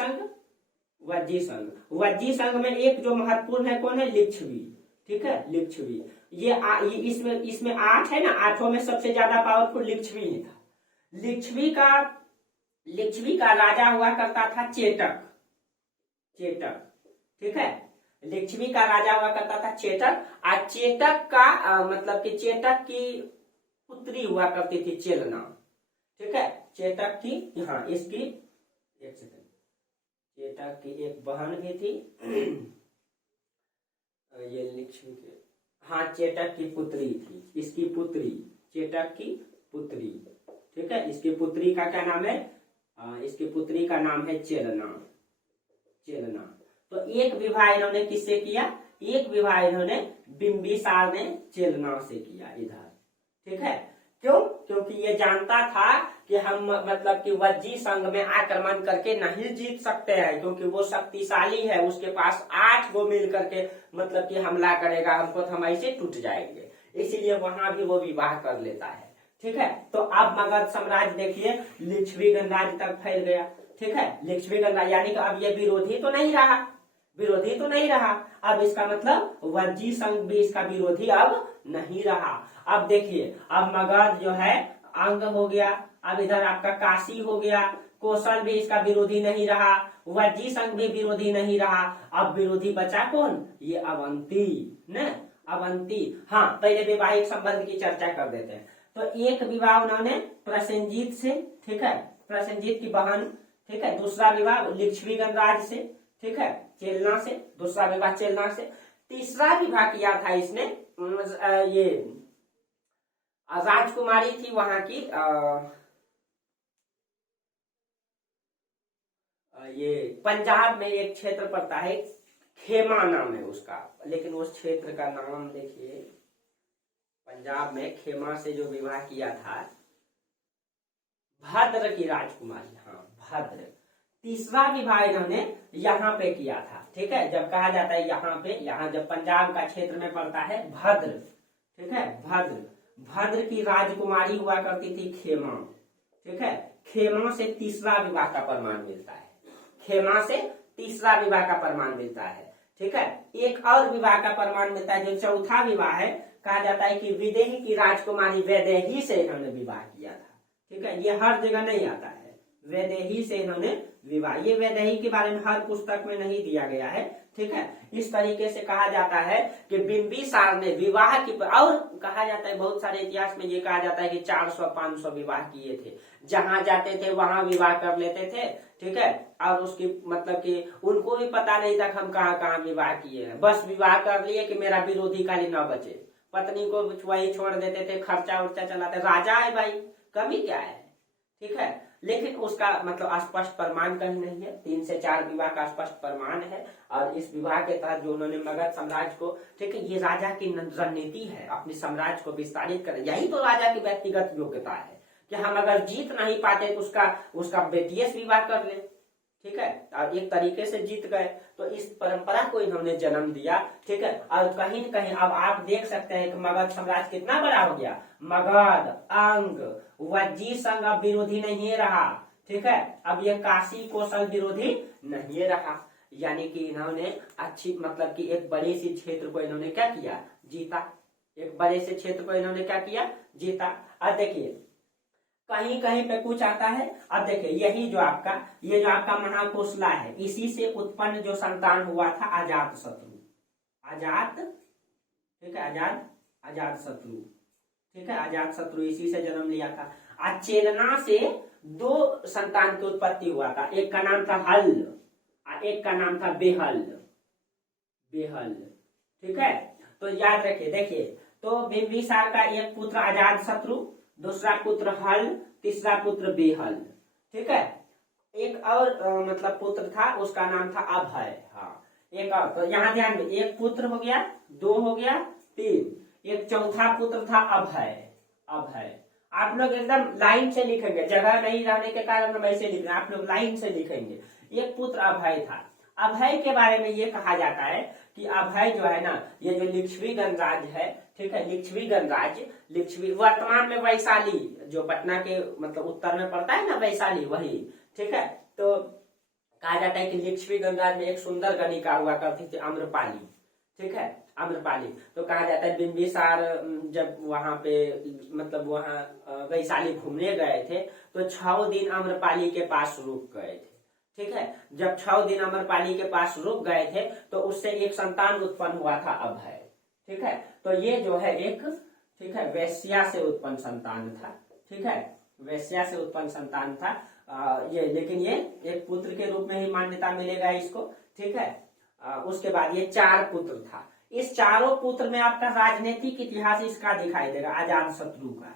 संघ में एक जो महत्वपूर्ण है कौन है? लिच्छवी। ठीक है, लिच्छवी। ये इसमें 8 है ना, 8 में सबसे ज्यादा पावरफुल लिच्छवी ही था। लिच्छवी का राजा हुआ करता था चेटक। ठीक है, लिच्छवी का राजा हुआ करता था चेटक। और चेटक का मतलब कि चेटक की पुत्री हुआ करती थी चेलना। ठीक है, चेटक की, हाँ इसकी एक सेकंड, चेटक की एक बहन भी थी ये लिच्छवी के, हाँ चेटक की पुत्री थी, इसकी पुत्री, चेटक की पुत्री। ठीक है, इसकी पुत्री का क्या नाम है? इसकी पुत्री का नाम है चेलना। तो एक विवाह इन्होंने किससे किया? एक विवाह इन्होंने बिंबिसार ने चेलना से किया इधर। ठीक है, क्यों? क्योंकि ये जानता था कि हम मतलब कि वज्जी संघ में आक्रमण करके नहीं जीत सकते हैं, क्योंकि वो शक्तिशाली है, उसके पास 8 गो मिल करके मतलब कि हमला करेगा हमको, तो हम ऐसे टूट जाएंगे, इसीलिए वहां भी वो विवाह कर लेता है। ठीक है, तो अब मगध साम्राज्य देखिए लिच्छवी गणराज्य तक फैल गया। ठीक है, लिच्छवी गणराज्य, यानी कि अब ये विरोधी तो नहीं रहा। अब इसका मतलब वज्जी संघ भी इसका विरोधी अब नहीं रहा। अब देखिए, अब मगध जो है अंग हो गया, अब इधर आपका काशी हो गया, कौशल भी इसका विरोधी नहीं रहा, वज्जी संघ भी विरोधी नहीं रहा। अब विरोधी बचा कौन? ये अवंती न, अवंती। हाँ, पहले वैवाहिक संबंध की चर्चा कर देते हैं। तो एक विवाह उन्होंने प्रसेनजीत से, ठीक है, प्रसेनजीत की बहन, ठीक है। दूसरा विवाह लिच्छवी गणराज से, ठीक है, चेलना से। दूसरा विवाह चेलना से। तीसरा विवाह किया था इसने ये राजकुमारी थी वहां की, ये पंजाब में एक क्षेत्र पड़ता है, खेमा नाम है उसका, लेकिन उस क्षेत्र का नाम देखिए, पंजाब में खेमा से जो विवाह किया था, भद्र की राजकुमारी, हाँ भद्र। तीसरा विवाह इन्होंने यहाँ पे किया था, ठीक है। जब कहा जाता है यहाँ पे, यहाँ जब पंजाब का क्षेत्र में पड़ता है भद्र, ठीक है, भद्र। भद्र की राजकुमारी हुआ करती थी खेमा, ठीक है। खेमा से तीसरा विवाह का प्रमाण मिलता है, खेमा से तीसरा विवाह का प्रमाण मिलता है, ठीक है। एक और विवाह का प्रमाण मिलता है, जो चौथा विवाह है, कहा जाता है कि विदेही की राजकुमारी वैदेही से इन्होंने विवाह किया था, ठीक है। ये हर जगह नहीं आता है, वैदेही से इन्होंने विवाह, ये वैदेही के बारे में हर पुस्तक में नहीं दिया गया है, ठीक है। इस तरीके से कहा जाता है कि बिंबिसार ने विवाह की, और कहा जाता है बहुत सारे इतिहास में ये कहा जाता है कि 400-500 विवाह किए थे, जहां जाते थे वहां विवाह कर लेते थे, ठीक है। और उसकी मतलब कि उनको भी पता नहीं था हम कहाँ कहाँ विवाह किए हैं, बस विवाह कर लिए कि मेरा विरोधी खाली न बचे, पत्नी को वही छोड़ देते थे, खर्चा उर्चा चलाते, राजा है भाई, कमी क्या है, ठीक है। लेकिन उसका मतलब स्पष्ट प्रमाण कहीं नहीं है, 3 से 4 विवाह का स्पष्ट प्रमाण है। और इस विवाह के तहत जो उन्होंने मगध साम्राज्य को, ठीक है, ये राजा की रणनीति है, अपने साम्राज्य को विस्तारित करें। यही तो राजा की व्यक्तिगत योग्यता है कि हम अगर जीत नहीं पाते तो उसका बेटिये से विवाह कर ले, ठीक है, और एक तरीके से जीत गए। तो इस परंपरा को इन्होंने जन्म दिया, ठीक है। और कहीं न कहीं अब आप देख सकते हैं कि मगध साम्राज्य कितना बड़ा हो गया, मगध, अंग, वज्जी संघ अब विरोधी नहीं रहा, ठीक है। अब ये काशी कौशल विरोधी नहीं रहा, यानी कि इन्होंने अच्छी मतलब कि एक बड़े से क्षेत्र को इन्होंने क्या किया, जीता। एक बड़े से क्षेत्र को इन्होंने क्या किया, जीता। अब देखिए कहीं कहीं पे कुछ आता है। अब देखिए यही जो आपका, ये जो आपका महाकोशला है, इसी से उत्पन्न जो संतान हुआ था अजात शत्रु, अजात, ठीक है, अजात शत्रु, ठीक है, अजात शत्रु इसी से जन्म लिया था। चेलना से 2 संतान की उत्पत्ति हुआ था, एक का नाम था हल और एक का नाम था बेहल, बेहल, ठीक है। तो याद रखिए, देखिए तो बिंबिसार का एक पुत्र अजात शत्रु, दूसरा पुत्र हल, तीसरा पुत्र बेहल, ठीक है। एक और मतलब पुत्र था, उसका नाम था अभय, हाँ एक और। तो यहाँ ध्यान में, एक पुत्र हो गया, 2 हो गया, 3, एक चौथा पुत्र था अभय, अभय। आप लोग एकदम लाइन से लिखेंगे, जगह नहीं रहने के कारण हम ऐसे लिख रहे हैं, आप लोग लाइन से लिखेंगे। एक पुत्र अभय था। अभय के बारे में ये कहा जाता है कि अभय जो है ना, ये जो लिच्छवी गणराज है, ठीक है, लिच्छवी गणराज, लिच्छवी वर्तमान में वैशाली, जो पटना के मतलब उत्तर में पड़ता है ना वैशाली, वही, ठीक है। तो कहा जाता है कि लिच्छवी गणराज में एक सुंदर गणिका हुआ करती थी आम्रपाली, ठीक है, आम्रपाली। तो कहा जाता है बिंबिसार जब वहां पे मतलब वहां वैशाली घूमने गए थे तो 6 दिन आम्रपाली के पास रुक गए थे, ठीक है। जब 6 दिन आम्रपाली के पास रुक गए थे तो उससे एक संतान उत्पन्न हुआ था अभय, ठीक है। तो ये जो है एक, ठीक है, वेश्या से उत्पन्न संतान था, ठीक है, वेश्या से उत्पन्न संतान था ये, लेकिन ये एक पुत्र के रूप में ही मान्यता मिलेगा इसको, ठीक है। उसके बाद ये 4 पुत्र था। इस चारों पुत्र में आपका राजनीतिक इतिहास इसका दिखाई देगा, अजात शत्रु का,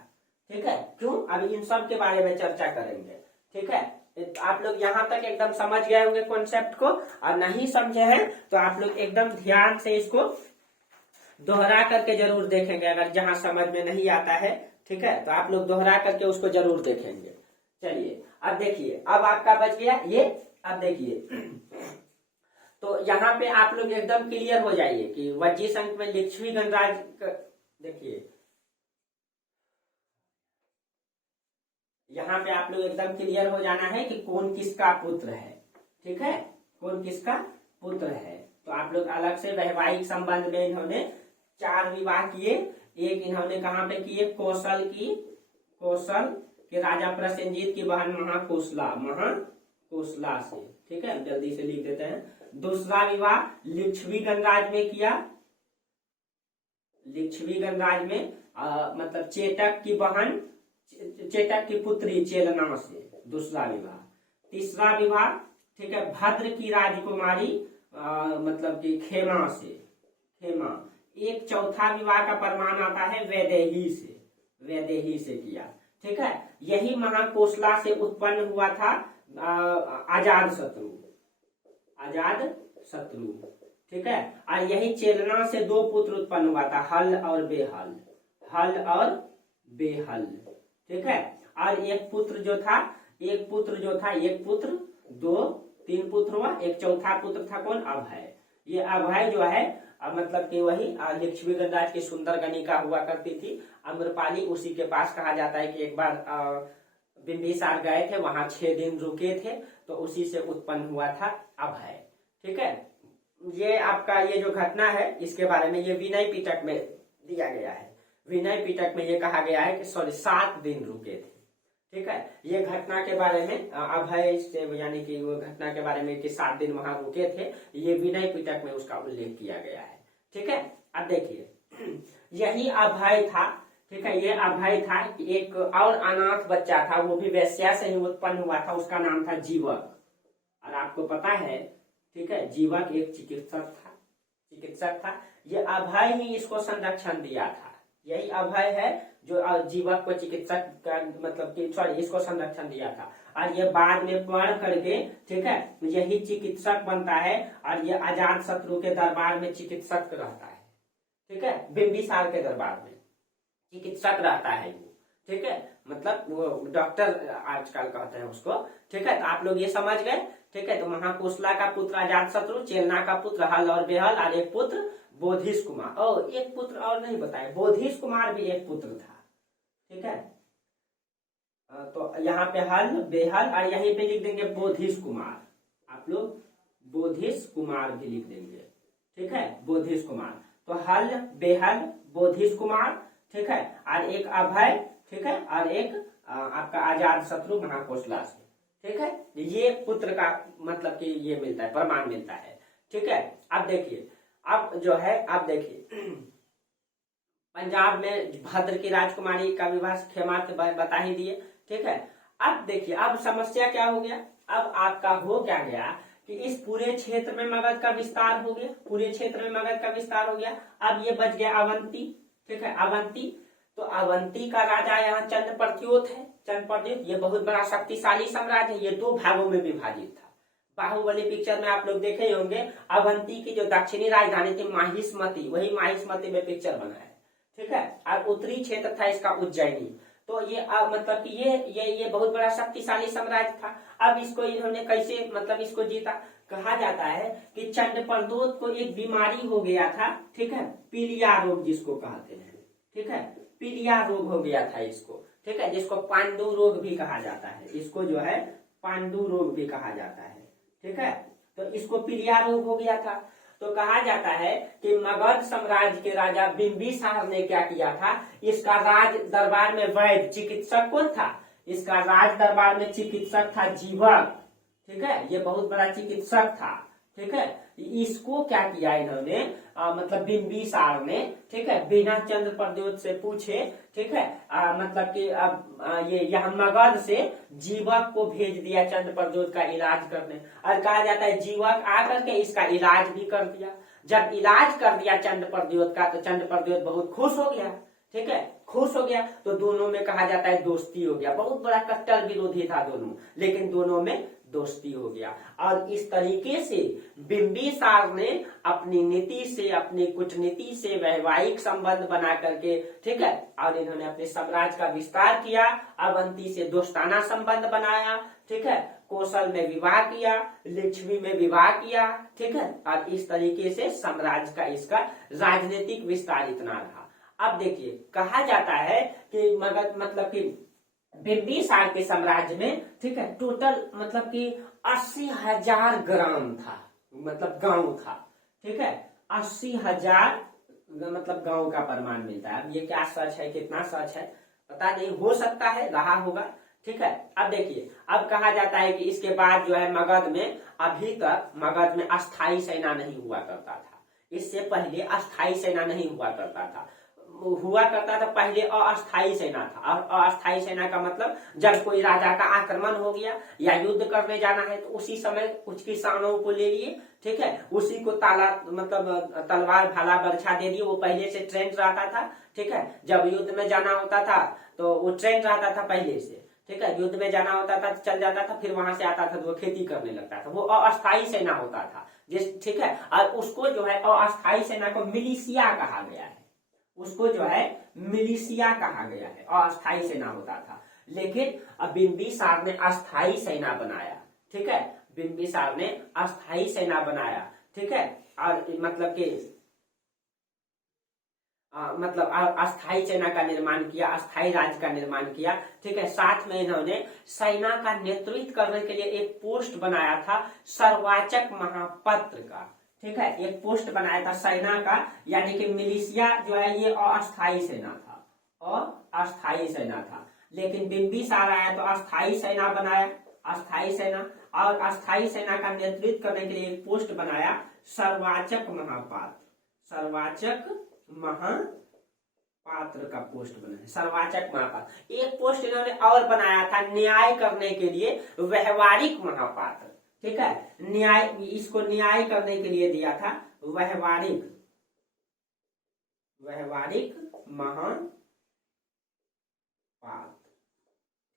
ठीक है। क्यों, अभी इन सब के बारे में चर्चा करेंगे, ठीक है। आप लोग यहाँ तक एकदम समझ गए होंगे कॉन्सेप्ट को, और नहीं समझे हैं तो आप लोग एकदम ध्यान से इसको दोहरा करके जरूर देखेंगे, अगर जहां समझ में नहीं आता है, ठीक है, तो आप लोग दोहरा करके उसको जरूर देखेंगे। चलिए अब देखिए, अब आपका बच गया ये। अब देखिए तो यहाँ पे आप लोग एकदम क्लियर हो जाइए कि वज्जी संघ में लिच्छवी गणराज, देखिए यहाँ पे आप लोग एकदम क्लियर हो जाना है कि कौन किसका पुत्र है, ठीक है, कौन किसका पुत्र है। तो आप लोग अलग से वैवाहिक संबंध में इन्होंने 4 विवाह किए, एक इन्होंने कहाँ पे की है, कौशल के राजा प्रसेनजीत की बहन महाकोशला से। ठीक है, जल्दी से लिख देते हैं। दूसरा विवाह लिच्छवी गणराज में किया, लिच्छवी गणराज में मतलब चेटक की पुत्री चेलना से दूसरा विवाह। तीसरा विवाह, ठीक है, भद्र की राजकुमारी मतलब कि खेमा से। एक चौथा विवाह का प्रमाण आता है वैदेही से किया। ठीक है, यही महाकोशला से उत्पन्न हुआ था अजात शत्रु। ठीक है, और यही चेलना से 2 पुत्र उत्पन्न हुआ था, हल और बेहल। ठीक है, और एक पुत्र 3 पुत्र हुआ, एक चौथा पुत्र था कौन, अभय। ये अभय जो है मतलब कि वही लिच्छवी गणराज की सुंदर गणिका हुआ करती थी अम्रपाली, उसी के पास कहा जाता है कि एक बार बिंबिसार गए थे, वहां 6 दिन रुके थे, तो उसी से उत्पन्न हुआ था अभय। ठीक है, ये आपका ये जो घटना है इसके बारे में ये विनय पिटक में दिया गया है। विनय पिटक में ये कहा गया है कि 7 दिन रुके थे। ठीक है, ये घटना के बारे में अभय से यानी कि वो घटना के बारे में कि 7 दिन वहां रुके थे, ये विनय पिटक में उसका उल्लेख किया गया है। ठीक है, अब देखिए यही अभय था। ठीक है, ये अभय था कि एक और अनाथ बच्चा था, वो भी वैश्या से ही उत्पन्न हुआ था, उसका नाम था जीवक। और आपको पता है, ठीक है, जीवक एक चिकित्सक था। ये अभय ही इसको संरक्षण दिया था। यही अभय है जो जीवक को चिकित्सक का मतलब कि इसको संरक्षण दिया था। और ये बाद में पढ़ करके, ठीक है, यही चिकित्सक बनता है और ये अजात शत्रु के दरबार में चिकित्सक रहता है। ठीक है, बिंबिसार के दरबार में चिकित्सक रहता है वो। ठीक है, मतलब वो डॉक्टर आजकल कहते हैं उसको। ठीक है, तो आप लोग ये समझ गए। ठीक है, तो महाकोशला का पुत्र अजात शत्रु, चेलना का पुत्र हल और बेहल, और एक पुत्र बोधिस कुमार। और एक पुत्र और नहीं बताया, बोधिस कुमार भी एक पुत्र था। ठीक है, तो यहाँ पे हल बेहल और यहीं पे लिख देंगे बोधिस कुमार। आप लोग बोधिस कुमार भी लिख देंगे। ठीक है, बोधिस कुमार। तो हल बेहल बोधिस कुमार। ठीक है, और एक अभय। ठीक है, और एक आपका आजाद शत्रु महाकोशला से। ठीक है, ये पुत्र का मतलब कि ये मिलता है, प्रमाण मिलता है। ठीक है, अब देखिए, अब जो है आप देखिए पंजाब में भद्र की राजकुमारी का विवाह खेमा से बता ही दिए। ठीक है, अब देखिए अब समस्या क्या हो गया, अब आपका हो क्या गया कि इस पूरे क्षेत्र में मगध का विस्तार हो गया, पूरे क्षेत्र में मगध का विस्तार हो गया। अब ये बच गया अवंती। ठीक है, अवंती, तो अवंती का राजा यहाँ चंद्रप्रद्योत है। चंद्रप्रद्योत ये बहुत बड़ा शक्तिशाली साम्राज्य है, ये 2 भागों में विभाजित था। बाहुबली पिक्चर में आप लोग देखे ही होंगे, अवंती की जो दक्षिणी राजधानी थी माहिष्मती, वही माहिष्मती में पिक्चर बना है। ठीक है, और उत्तरी क्षेत्र था इसका उज्जैनी। तो ये मतलब कि ये बहुत बड़ा शक्तिशाली साम्राज्य था। अब इसको इन्होंने कैसे मतलब इसको जीता, कहा जाता है कि चंद्रप्रद्योत को एक बीमारी हो गया था। ठीक है, पीलिया रोग जिसको कहते हैं। ठीक है, पीलिया रोग हो गया था इसको। ठीक है, जिसको पांडु रोग भी कहा जाता है, इसको जो है पांडु रोग भी कहा जाता है। ठीक है, तो इसको पीलिया रोग हो गया था। तो कहा जाता है कि मगध साम्राज्य के राजा बिंबिसार ने क्या किया था, इसका राज दरबार में वैद्य चिकित्सक कौन था, इसका राज दरबार में चिकित्सक था जीवक। ठीक है, ये बहुत बड़ा चिकित्सक था। ठीक है, इसको क्या किया इन्होंने मतलब बिंबिसार ने, ठीक है, बिना चंद्रप्रद्योत से पूछे, ठीक है, मतलब कि ये यहाँ मगध से जीवक को भेज दिया चंद्रप्रद्योत का इलाज करने। और कहा जाता है जीवक आकर के इसका इलाज भी कर दिया। जब इलाज कर दिया चंद्रप्रद्योत का, तो चंद्रप्रद्योत बहुत खुश हो गया। ठीक है, खुश हो गया, तो दोनों में कहा जाता है दोस्ती हो गया। बहुत बड़ा कट्टर विरोधी था दोनों, लेकिन दोनों में दोस्ती हो गया। और इस तरीके से बिंबिसार ने अपनी नीति से, अपनी कूटनीति से वैवाहिक संबंध बना करके, ठीक है, और इन्होंने अपने साम्राज्य का विस्तार किया। अवंती से दोस्ताना संबंध बनाया। ठीक है, कौशल में विवाह किया, लिच्छवी में विवाह किया। ठीक है, और इस तरीके से साम्राज्य का इसका राजनीतिक विस्तार इतना रहा। अब देखिए, कहा जाता है कि मगध मतलब कि बिंबिसार के साम्राज्य में, ठीक है, टोटल मतलब कि 80,000 ग्राम था, मतलब गांव था। ठीक है, 80,000 मतलब गांव का प्रमाण मिलता है। अब ये क्या सच है, कितना सच है पता नहीं, हो सकता है रहा होगा। ठीक है, अब देखिए, अब कहा जाता है कि इसके बाद जो है मगध में, अभी तक मगध में अस्थाई सेना नहीं हुआ करता था। इससे पहले अस्थाई सेना नहीं हुआ करता था। हुआ करता था पहले अस्थाई सेना था। और अस्थाई सेना का मतलब जब कोई राजा का आक्रमण हो गया या युद्ध करने जाना है तो उसी समय कुछ किसानों को ले लिए, ठीक है, उसी को ताला मतलब तलवार भाला बर्छा दे दिए। वो पहले से ट्रेंड रहता था, ठीक है, जब युद्ध में जाना होता था तो वो ट्रेंड रहता था पहले से, ठीक है, युद्ध में जाना होता था तो चल जाता था, फिर वहां से आता था तो वो खेती करने लगता था। वो अस्थाई सेना होता था जिस, ठीक है, और उसको जो है अस्थाई सेना को मिलिशिया कहा गया है। उसको जो है मिलिशिया कहा गया है, अस्थाई सेना होता था। लेकिन अब बिंबिसार ने अस्थाई सेना बनाया, ठीक है, बिंबिसार ने अस्थाई सेना बनाया, ठीक है, और मतलब कि अस्थाई सेना का निर्माण किया, अस्थाई राज्य का निर्माण किया, ठीक है। साथ में इन्होंने सेना का नेतृत्व करने के लिए एक पोस्ट बनाया था सर्वाचक महापत्र का, ठीक है, एक पोस्ट बनाया था सेना का, यानी कि मिलिशिया जो है ये अस्थाई सेना था, अस्थाई सेना था। लेकिन बिंबिसार आया तो अस्थाई सेना बनाया, अस्थाई सेना, और अस्थाई सेना का नेतृत्व करने के लिए एक पोस्ट बनाया सर्वाचक महापात्र, सर्वाचक महापात्र का पोस्ट बनाया, सर्वाचक महापात्र। एक पोस्ट इन्होंने और बनाया था न्याय करने के लिए, व्यवहारिक महापात्र, ठीक है, न्याय, इसको न्याय करने के लिए दिया था व्यवहारिक महापात्र,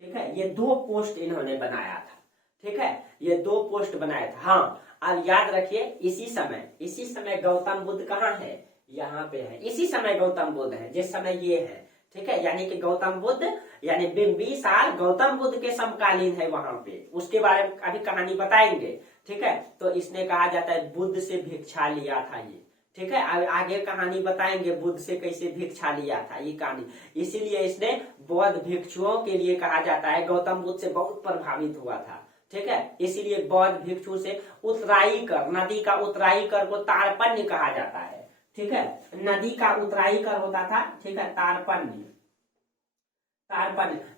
ठीक है। ये दो पोस्ट इन्होंने बनाया था, ठीक है, ये दो पोस्ट बनाया था। हाँ, अब याद रखिए इसी समय गौतम बुद्ध कहाँ है, यहाँ पे है। इसी समय गौतम बुद्ध है जिस समय ये है, ठीक है, यानी कि गौतम बुद्ध यानी बिंबिसार गौतम बुद्ध के समकालीन है वहां पे। उसके बारे में अभी कहानी बताएंगे, ठीक है। तो इसने कहा जाता है बुद्ध से भिक्षा लिया था ये, ठीक है, आगे कहानी बताएंगे बुद्ध से कैसे भिक्षा लिया था ये कहानी। इसीलिए इसने बौद्ध भिक्षुओं के लिए कहा जाता है, गौतम बुद्ध से बहुत प्रभावित हुआ था, ठीक है, इसीलिए बौद्ध भिक्षु से उतराई कर, नदी का उतराई कर को तारपन्य कहा जाता है, ठीक है, नदी का उतराई कर होता था, ठीक है, तारपन्य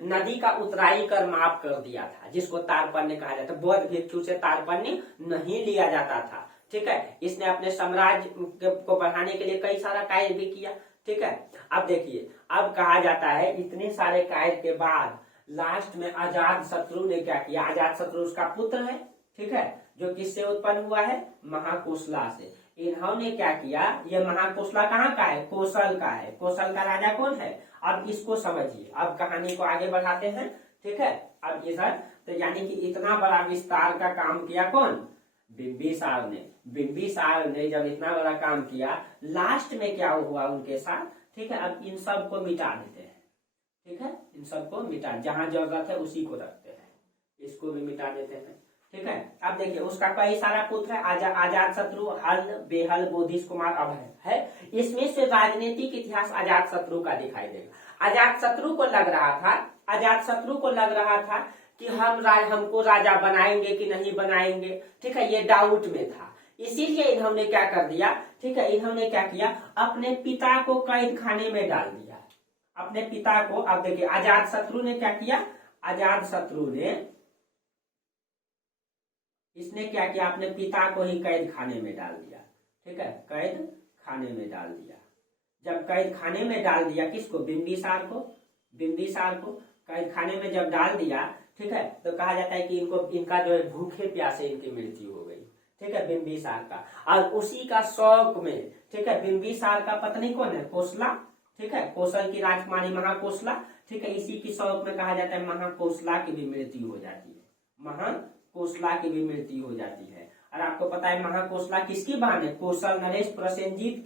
नदी का उतराई कर माफ कर दिया था, जिसको तारपन्य कहा जाता है। बौद्ध भिक्षु से तारपन्य नहीं लिया जाता था, ठीक है। इसने अपने साम्राज्य को बढ़ाने के लिए कई सारा कार्य भी किया, ठीक है। अब देखिए, अब कहा जाता है इतने सारे कार्य के बाद लास्ट में अजात शत्रु ने क्या किया। अजात शत्रु उसका पुत्र है, ठीक है, जो किससे उत्पन्न हुआ है, महाकोसला से। इन्होंने क्या किया, ये महाकोसला कहाँ का है, कौशल का है। कौशल का राजा कौन है, अब इसको समझिए। अब कहानी को आगे बढ़ाते हैं, ठीक है। अब इधर तो यानी कि इतना बड़ा विस्तार का काम किया कौन, बिंबिसार ने। बिंबिसार ने जब इतना बड़ा काम किया, लास्ट में क्या हुआ उनके साथ, ठीक है। अब इन सब को मिटा देते हैं, ठीक है, इन सबको मिटा, जहां जरूरत है उसी को रखते हैं, इसको भी मिटा देते हैं, ठीक है। अब देखिए उसका कई सारा पुत्र है, अजात शत्रु, हल, बेहल, बोधिस कुमार, अभय है। इसमें से राजनीतिक इतिहास अजात शत्रु का दिखाई देगा। अजात शत्रु को लग रहा था कि हमको राजा बनाएंगे कि नहीं बनाएंगे, ठीक है, ये डाउट में था। इसीलिए इन्होंने क्या कर दिया, ठीक है, इन्होंने क्या किया, अपने पिता को कैद खाने में डाल दिया, अपने पिता को। अब देखिए अजात शत्रु ने क्या किया, अजात शत्रु ने इसने क्या किया, अपने पिता को ही कैद खाने में डाल दिया, ठीक है, कैद खाने में डाल दिया। जब कैद खाने में डाल दिया, किसको, बिंबिसार को कैद खाने में जब डाल दिया, ठीक है, तो कहा जाता है कि इनका जो है भूखे प्यासे इनकी मृत्यु हो गई, ठीक है, बिंबिसार का। और उसी का शौक में, ठीक है, बिंबिसार का पत्नी कौन है, कोसला, ठीक है, कौशल की राजकुमारी महाकोसला, ठीक है, इसी की शौक में कहा जाता है महाकोसला की भी मृत्यु हो जाती है, महाकोसला की भी मृत्यु हो जाती है। और आपको पता है महाकोसला किसकी बहन है, कौशल नरेश प्रसेनजीत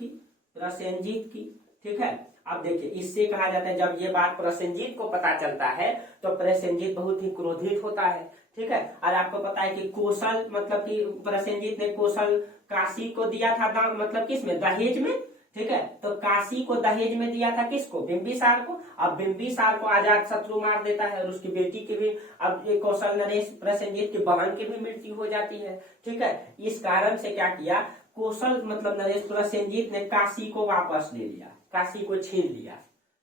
की, ठीक है। अब देखिए इससे कहा जाता है, जब ये बात प्रसेनजीत को पता चलता है तो प्रसेनजीत बहुत ही क्रोधित होता है, ठीक है। और आपको पता है कि कौशल मतलब कि प्रसेनजीत ने कौशल काशी को दिया था, मतलब किसमें, दहेज में, ठीक है। तो काशी को दहेज में दिया था किसको, बिंबिसार को। अब बिंबिसार को अजात शत्रु मार देता है और उसकी बेटी की भी, अब कौशल नरेश प्रसेनजीत की बहन की भी मृत्यु हो जाती है, ठीक है। इस कारण से क्या किया, कौशल मतलब नरेश प्रसेनजीत ने काशी को वापस ले लिया, काशी को छीन लिया।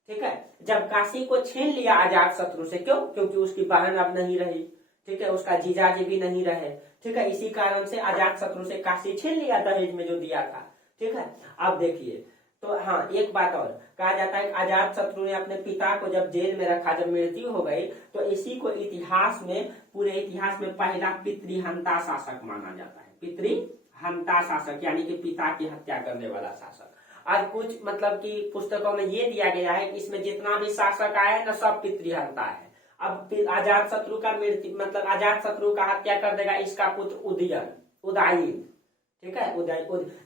ठीक है, जब काशी को छीन लिया अजात शत्रु से, क्यों? क्योंकि उसकी बहन अब नहीं रही, ठीक है, उसका जीजाजी भी नहीं रहे, ठीक है, इसी कारण से अजात शत्रु से काशी छीन लिया दहेज में जो दिया था। ठीक है, अब देखिए तो हाँ एक बात और कहा जाता है कि अजात शत्रु ने अपने पिता को जब जेल में रखा, जब मृत्यु हो गई, तो इसी को इतिहास में, पूरे इतिहास में पहला पितृहंता शासक माना जाता है। पितृहंता शासक यानी कि पिता की हत्या करने वाला शासक। आज कुछ मतलब कि पुस्तकों में ये दिया गया है कि इसमें जितना भी शासक आया ना सब पितृहंता है। अब अजात शत्रु का मृत्यु मतलब अजात शत्रु का हत्या कर देगा इसका पुत्र उदयन, ठीक है,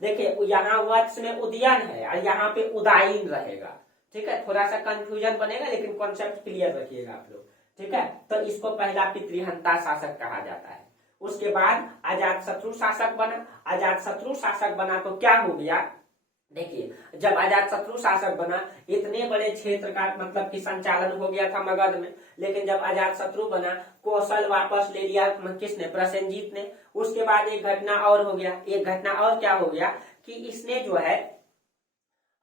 देखिए यहाँ वत्स में उदयन है और यहाँ पे उदयन रहेगा। ठीक है, थोड़ा सा कंफ्यूजन बनेगा लेकिन कॉन्सेप्ट क्लियर रखिएगा आप लोग। ठीक है, तो इसको पहला पितृहंता शासक कहा जाता है। उसके बाद अजात शत्रु शासक बना। अजात शत्रु शासक बना तो क्या हो गया, देखिए जब अजात शत्रु शासक बना इतने बड़े क्षेत्र का मतलब कि संचालन हो गया था मगध में, लेकिन जब अजात शत्रु बना कौशल वापस ले लिया किसने, प्रसेनजीत ने। उसके बाद एक घटना और हो गया, एक घटना और क्या हो गया कि इसने जो है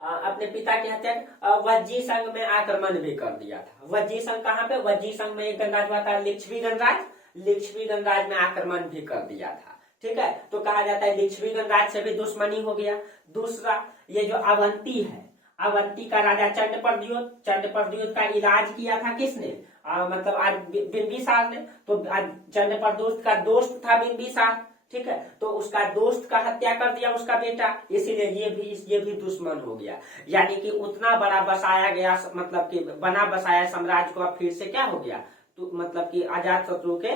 अपने पिता की हत्या वज्जी संघ में आक्रमण भी कर दिया था। वज्जी संघ कहाँ पे, वज्जी संघ में एक गणराज हुआ था लिच्छवी गणराज में आक्रमण भी कर दिया था। ठीक है, तो कहा जाता है लिच्छवी गणराज से भी दुश्मनी हो गया। दूसरा ये जो अवंती है, अवंती का राजा चंडप्रद्योत का इलाज किया था किसने, मतलब आज बिंबिसार ने। तो चंडप्रद्योत का दोस्त था बिंबिसार, ठीक है, तो उसका दोस्त का हत्या कर दिया उसका बेटा, इसीलिए ये भी दुश्मन हो गया। यानी कि उतना बड़ा बसाया गया मतलब कि बना बसाया साम्राज्य को अब फिर से क्या हो गया, तो मतलब कि अजात शत्रु के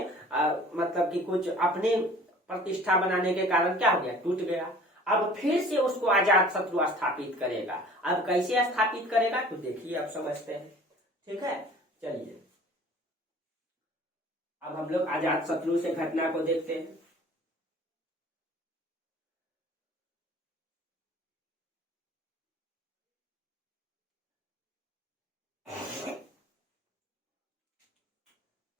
मतलब कि कुछ अपने प्रतिष्ठा बनाने के कारण क्या हो गया, टूट गया। अब फिर से उसको अजात शत्रु स्थापित करेगा। अब कैसे स्थापित करेगा तो देखिए अब समझते हैं। ठीक है, चलिए अब हम लोग अजात शत्रु से घटना को देखते हैं।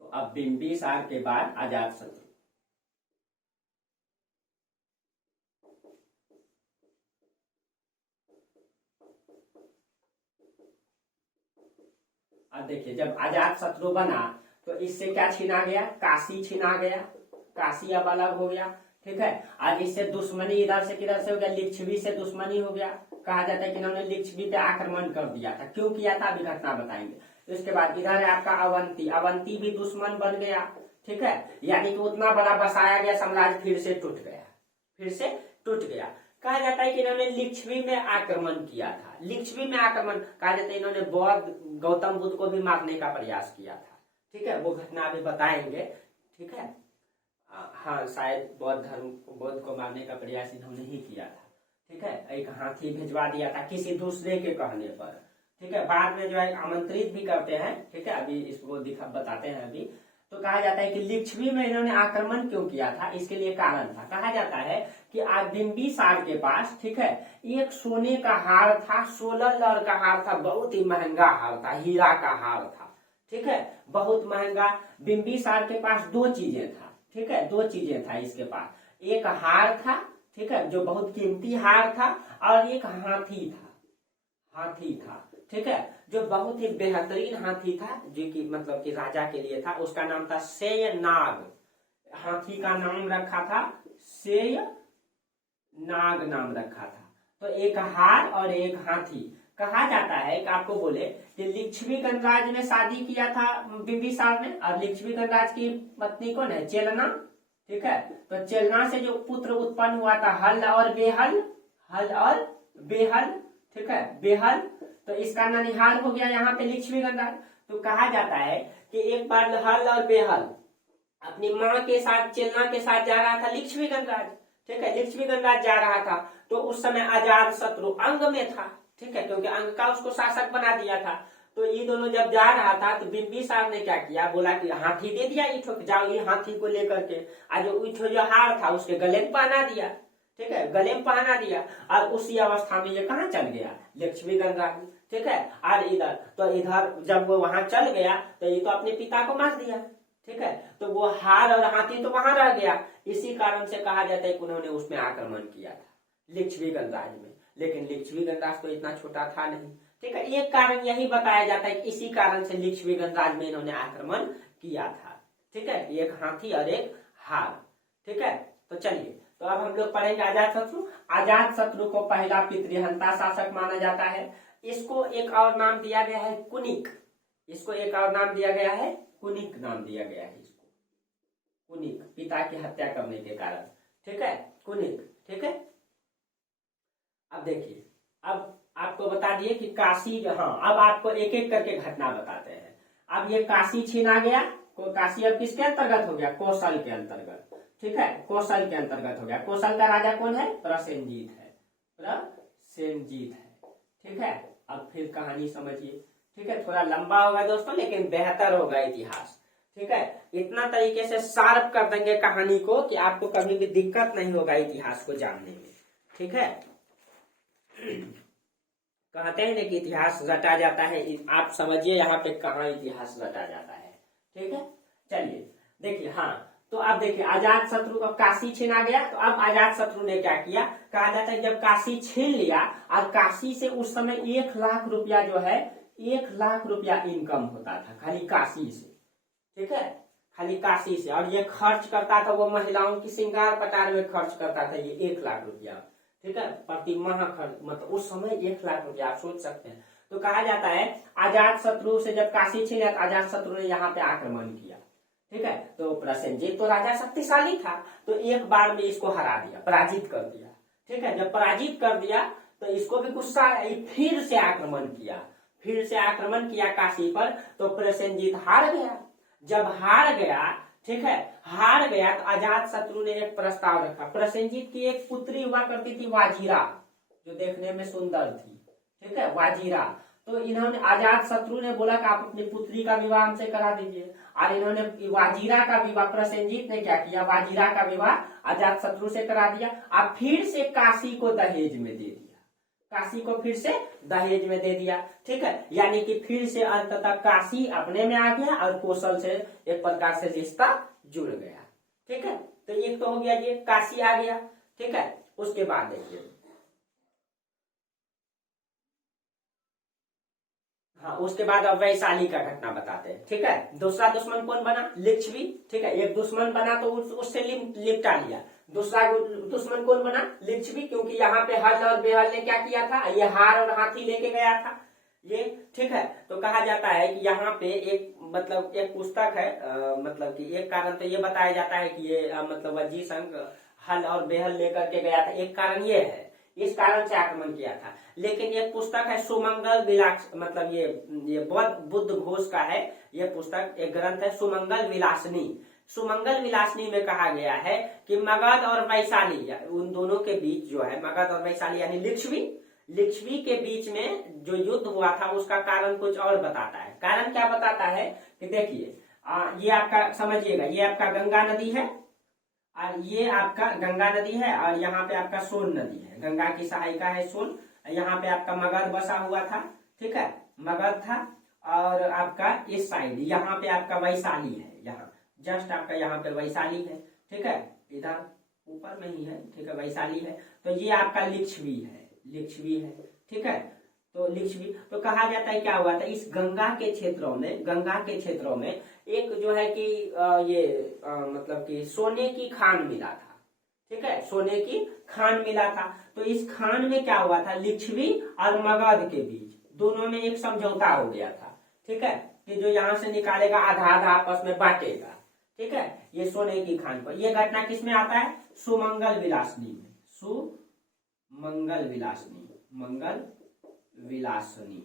तो अब बिंबिसार के बाद अजात शत्रु। अब देखिए जब अजात शत्रु बना तो इससे क्या छीना गया, काशी छीना गया, काशी अब अलग हो गया। ठीक है, आज इससे दुश्मनी इधर से किधर से हो गया, लिच्छवी से दुश्मनी हो गया। कहा जाता है कि इन्होंने लिच्छवी पे आक्रमण कर दिया था, क्यों किया था अभी घटना बताएंगे। इसके बाद इधर है आपका अवंती भी दुश्मन बन गया। ठीक है, यानी कि उतना बड़ा बसाया गया साम्राज्य फिर से टूट गया। कहा जाता है कि इन्होंने लिच्छवी में आक्रमण किया था। लिच्छवी में आक्रमण कहा जाता है इन्होंने बौद्ध गौतम बुद्ध को भी मारने का प्रयास किया था। ठीक है, वो घटना अभी बताएंगे। ठीक है, हाँ शायद बौद्ध को मारने का प्रयास इन्होंने ही किया था। ठीक है, एक हाथी भिजवा दिया था किसी दूसरे के कहने पर। ठीक है, बाद में जो है आमंत्रित भी करते हैं। ठीक है, अभी इसको बताते हैं अभी। तो कहा जाता है कि लिच्छवी में इन्होंने आक्रमण क्यों किया था, इसके लिए कारण था। कहा जाता है कि आज बिंबिसार के पास, ठीक है, एक सोने का हार था, 16 लौर का हार था, बहुत ही महंगा हार था, हीरा का हार था। ठीक है, बहुत महंगा। बिंबिसार के पास दो चीजें था। ठीक है, दो चीजें था इसके पास, एक हार था, ठीक है, जो बहुत कीमती हार था, और एक हाथी था। ठीक है, जो बहुत ही बेहतरीन हाथी था, जो कि मतलब कि राजा के लिए था। उसका नाम था शेयनाग। हाथी का नाम रखा था शेयनाग नाम रखा था। तो एक हार और एक हाथी। कहा जाता है कि आपको बोले कि लिच्छवी गणराज में शादी किया था बिंबिसार ने, और लिच्छवी गणराज की पत्नी कौन है, चेलना। ठीक है, तो चेलना से जो पुत्र उत्पन्न हुआ था हल और बेहल। ठीक है, बेहल, तो इसका ननिहाल हो गया यहाँ पे लिच्छवी गणराज। तो कहा जाता है कि एक बार हल और बेहल अपनी माँ के साथ चेलना के साथ जा रहा था लिच्छवी गणराज। ठीक है, लिच्छवी गणराज जा रहा था तो उस समय अजात शत्रु अंग में था। ठीक है, क्योंकि अंग का उसको शासक बना दिया था। तो ये दोनों जब जा रहा था तो बिंबिसार ने क्या किया, बोला कि हाथी दे दिया ईठो, जाओ ये हाथी को लेकर के, आज ईठो जो हार था उसके गले में पहना दिया। ठीक है, गले में पहना दिया, और उसी अवस्था में ये कहाँ चल गया, लिच्छवी गणराज। ठीक है, और इधर जब वो वहां चल गया तो ये तो अपने पिता को मार दिया। ठीक है, तो वो हार और हाथी तो वहां रह गया। इसी कारण से कहा जाता है कि उन्होंने उसमें आक्रमण किया था, लिच्छवी गणराज्य में, लेकिन लिच्छवी गणराज्य तो इतना छोटा था नहीं। ठीक है, एक कारण यही बताया जाता है कि इसी कारण से लिच्छवी गणराज्य में इन्होंने आक्रमण किया था। ठीक है, एक हाथी और एक हार। ठीक है, तो चलिए, तो अब हम लोग पढ़ेंगे अजातशत्रु। अजातशत्रु को पहला पितृहंता शासक माना जाता है। इसको एक और नाम दिया गया है कुनिक। इसको एक और नाम दिया गया है कुनिक, नाम दिया गया है इसको कुनिक, पिता की हत्या करने के कारण। ठीक है, कुनिक। ठीक है, अब देखिए, अब आपको बता दिए कि काशी, हाँ, अब आपको एक एक करके घटना बताते हैं। अब ये काशी छीना गया, काशी अब किसके अंतर्गत हो गया? कौशल के अंतर्गत। ठीक है, कौशल के अंतर्गत हो गया। कौशल का राजा कौन है? प्रसेनजीत है, प्रसेनजीत है। ठीक है, अब फिर कहानी समझिए। ठीक है, थोड़ा लंबा होगा दोस्तों, लेकिन बेहतर होगा इतिहास। ठीक है, इतना तरीके से शार्प कर देंगे कहानी को कि आपको कभी भी दिक्कत नहीं होगा इतिहास को जानने में। ठीक है, कहते हैं कि इतिहास रटा जाता है, आप समझिए यहाँ पे कहाँ इतिहास रटा जाता है। ठीक है, चलिए देखिए, हाँ, तो अब देखिए, अजातशत्रु का काशी छीना गया। तो अब अजातशत्रु ने क्या किया? कहा जाता है जब काशी छीन लिया, और काशी से उस समय 1 लाख रुपया जो है, 1 लाख रुपया इनकम होता था खाली काशी से। ठीक है, खाली काशी से, और ये खर्च करता था, वो महिलाओं की श्रृंगार पटार में खर्च करता था ये 1 लाख रुपया। ठीक है, प्रति माह खर्च, मतलब उस समय 1 लाख रुपया, आप सोच सकते हैं। तो कहा जाता है अजातशत्रु से जब काशी छीना, अजातशत्रु ने यहाँ पे आक्रमण किया। ठीक है, तो प्रसेनजीत तो राजा शक्तिशाली था, तो एक बार में इसको हरा दिया, पराजित कर दिया। ठीक है, जब पराजित कर दिया तो इसको भी गुस्सा आया, फिर से आक्रमण किया, फिर से आक्रमण किया काशी पर। तो प्रसेनजीत हार गया। जब हार गया, ठीक है, हार गया, तो अजातशत्रु ने एक प्रस्ताव रखा। प्रसेनजीत की एक पुत्री हुआ करती थी वाजिरा, जो देखने में सुंदर थी। ठीक है, वाजिरा। तो इन्होंने, अजातशत्रु ने बोला कि आप अपनी पुत्री का विवाह हमसे करा दीजिए, और इन्होंने वाजिरा का विवाह, प्रसेनजीत ने क्या किया? वाजिरा का विवाह अजातशत्रु से करा दिया, और फिर से काशी को दहेज में दे दिया। काशी को फिर से दहेज में दे दिया। ठीक है, यानी कि फिर से अंततः काशी अपने में आ गया, और कौशल से एक प्रकार से रिश्ता जुड़ गया। ठीक है, तो एक तो हो गया, ये काशी आ गया। ठीक है, उसके बाद देखिए, हाँ, उसके बाद अब वैशाली का घटना बताते हैं। ठीक है, दूसरा दुश्मन कौन बना? लिच्छवी। ठीक है, एक दुश्मन बना तो उससे लिपटा लिया। दूसरा दुश्मन कौन बना? लिच्छवी, क्योंकि यहाँ पे हल और बेहल ने क्या किया था? ये हार और हाथी लेके गया था ये। ठीक है, तो कहा जाता है कि यहाँ पे एक, मतलब एक पुस्तक है, मतलब कि एक कारण तो ये बताया जाता है कि ये मतलब वज्जी संघ हल और बेहल लेकर के गया था, एक कारण ये है, इस कारण से आक्रमण किया था। लेकिन एक पुस्तक है सुमंगल विलास, मतलब ये बुद्ध घोष का है, ये पुस्तक, एक ग्रंथ है सुमंगल विलासनी। सुमंगल विलासनी में कहा गया है कि मगध और वैशाली, उन दोनों के बीच जो है, मगध और वैशाली यानी लिच्छवी के बीच में जो युद्ध हुआ था, उसका कारण कुछ और बताता है। कारण क्या बताता है कि देखिए, ये आपका समझिएगा, ये आपका गंगा नदी है, और ये आपका गंगा नदी है, और यहाँ पे आपका सोन नदी है, गंगा की सहायिका है सोन। यहाँ पे आपका मगध बसा हुआ था। ठीक है, मगध था, और आपका इस साइड यहाँ पे आपका वैशाली है, यहाँ जस्ट आपका यहाँ पे वैशाली है। ठीक है, इधर ऊपर में ही है। ठीक है, वैशाली है, तो ये आपका लिच्छवी है। ठीक है, तो लिच्छवी, तो कहा जाता है क्या हुआ था, इस गंगा के क्षेत्रों में एक जो है कि ये मतलब कि सोने की खान मिला था। ठीक है, सोने की खान मिला था। तो इस खान में क्या हुआ था, लिच्छवी और मगध के बीच दोनों में एक समझौता हो गया था। ठीक है, कि जो यहाँ से निकालेगा आधा आधा आपस में बांटेगा। ठीक है, ये सोने की खान पर, यह घटना किसमें आता है? सुमंगल विलासनी में। मंगल विलासनी,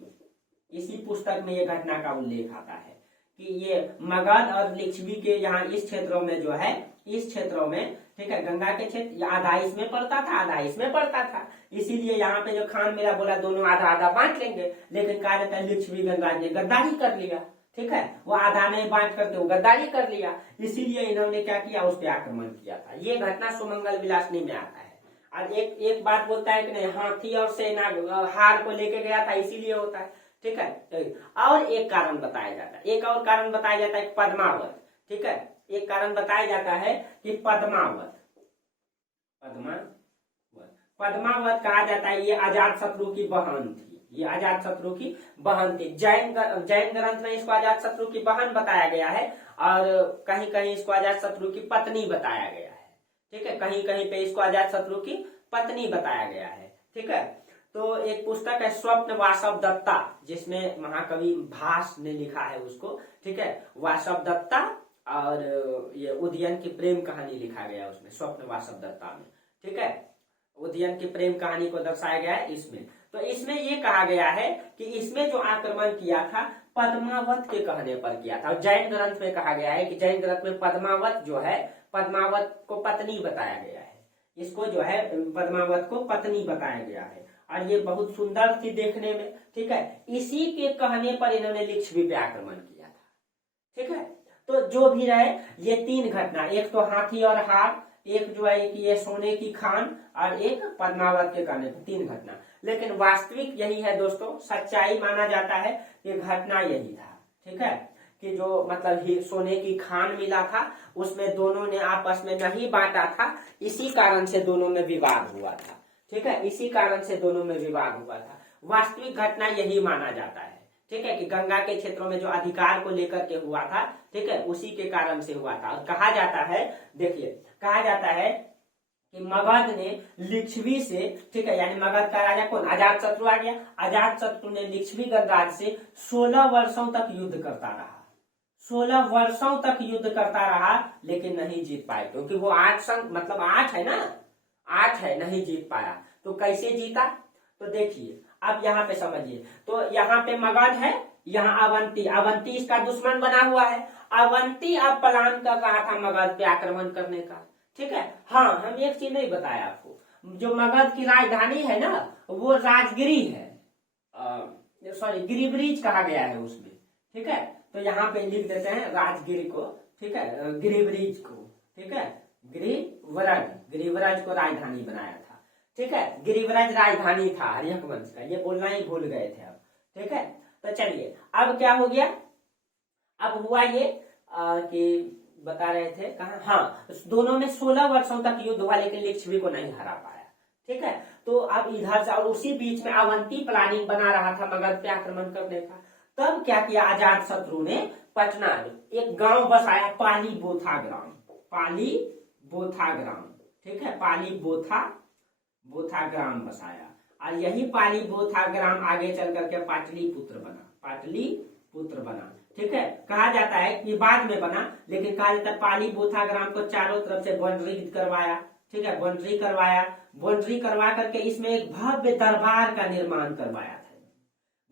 इसी पुस्तक में यह घटना का उल्लेख आता है कि ये मगध और लिच्छवी के यहाँ इस क्षेत्रों में जो है, इस क्षेत्रों में, ठीक है, गंगा के क्षेत्र, आधा इसमें पड़ता था, आधा इसमें पड़ता था। इसीलिए यहाँ पे जो खान मिला, बोला दोनों आधा आधा बांट लेंगे। लेकिन क्या रहता है, लिच्छवी गणराज्य ने गद्दारी कर लिया। ठीक है, वो आधा नहीं बांट करके वो गद्दारी कर लिया, इसीलिए इन्होंने क्या किया, उस पर आक्रमण किया था। ये घटना सुमंगल विलासनी में आता है। और एक बात बोलता है कि नहीं, हाथी और सेना हार को लेके गया था, इसीलिए होता है। ठीक है, और एक कारण बताया जाता है, पद्मावत। ठीक है, एक कारण बताया जाता है कि पद्मावत पद्मावत कहा जाता है, ये अजात शत्रु की बहन थी, ये अजात शत्रु की बहन थी। जैन ग्रंथ में इसको अजात शत्रु की बहन बताया गया है और कहीं कहीं इसको अजात शत्रु की पत्नी बताया गया है। ठीक है, कहीं कहीं पे इसको अजात शत्रु की पत्नी बताया गया है। ठीक है, तो एक पुस्तक है स्वप्न वासव दत्ता, जिसमें महाकवि भास ने लिखा है उसको। ठीक है, वासव दत्ता और ये उदयन की प्रेम कहानी लिखा गया है उसमें, स्वप्न वासव दत्ता में। ठीक है, उदयन की प्रेम कहानी को दर्शाया गया है इसमें। तो इसमें ये कहा गया है कि इसमें जो आक्रमण किया था पद्मावत के कहने पर किया था। और जैन ग्रंथ में कहा गया है कि जैन ग्रंथ में पद्मावत जो है, पद्मावत को पत्नी बताया गया है, इसको जो है पद्मावत को पत्नी बताया गया है। और ये बहुत सुंदर थी देखने में। ठीक है, इसी के कहने पर इन्होंने लिच्छवी पे आक्रमण किया था। ठीक है, तो जो भी रहे ये तीन घटना, एक तो हाथी और हार, एक जो है कि ये सोने की खान, और एक पद्मावत के कहने पर, तीन घटना। लेकिन वास्तविक यही है दोस्तों, सच्चाई माना जाता है कि घटना यही था। ठीक है, कि जो मतलब सोने की खान मिला था उसमें दोनों ने आपस में नहीं बांटा था, इसी कारण से दोनों में विवाद हुआ था। ठीक है, इसी कारण से दोनों में विवाद हुआ था। वास्तविक घटना यही माना जाता है। ठीक है, कि गंगा के क्षेत्रों में जो अधिकार को लेकर के हुआ था, ठीक है, उसी के कारण से हुआ था। और कहा जाता है, देखिए कहा जाता है कि मगध ने लिच्छवी से, ठीक है, यानी मगध का राजा कौन, अजात शत्रु आ गया। अजात शत्रु ने लिच्छवी गणराज्य से 16 वर्षों तक युद्ध करता रहा, 16 वर्षों तक युद्ध करता रहा, लेकिन नहीं जीत पाए, क्योंकि वो 8 संग मतलब 8 है ना, 8 है, नहीं जीत पाया। तो कैसे जीता, तो देखिए अब यहाँ पे समझिए। तो यहाँ पे मगध है, यहाँ अवंती, अवंती इसका दुश्मन बना हुआ है। अवंती अब प्लान कर रहा था मगध पे आक्रमण करने का। ठीक है, हाँ, हम एक चीज नहीं बताया आपको, जो मगध की राजधानी है ना वो राजगिरी है, सॉरी गिरिब्रिज कहा गया है उसमें। ठीक है, तो यहाँ पे लिख देते हैं राजगिरी को, ठीक है, गिरिब्रिज को। ठीक है, गिरिव्रज को राजधानी बनाया था। ठीक है, गिरिव्रज राजधानी था हर्यक वंश का, ये बोलना ही भूल गए थे अब। ठीक है, तो चलिए अब क्या हो गया, अब हुआ ये कि बता रहे थे कहा, हाँ, दोनों में 16 वर्षों तक युद्ध हुआ, लेकिन लिच्छवी को नहीं हरा पाया। ठीक है, तो अब इधर से, और उसी बीच में अवंती प्लानिंग बना रहा था मगध पे आक्रमण करने का। तब क्या किया अजात शत्रु ने, पटना एक गांव बसाया, पाली बोथा ग्राम, पाली बोथा ग्राम। ठीक है, पाली बोथा ग्राम बसाया, और यही पाली बोथा ग्राम आगे चल करके पाटलिपुत्र बना, पाटलिपुत्र बना। ठीक है, कहा जाता है कि बाद में बना, लेकिन कहा जाता है पाली बोथा ग्राम को चारों तरफ से बाउंड्री करवाया। ठीक है, बाउंड्री करवा करके इसमें एक भव्य दरबार का निर्माण करवाया था,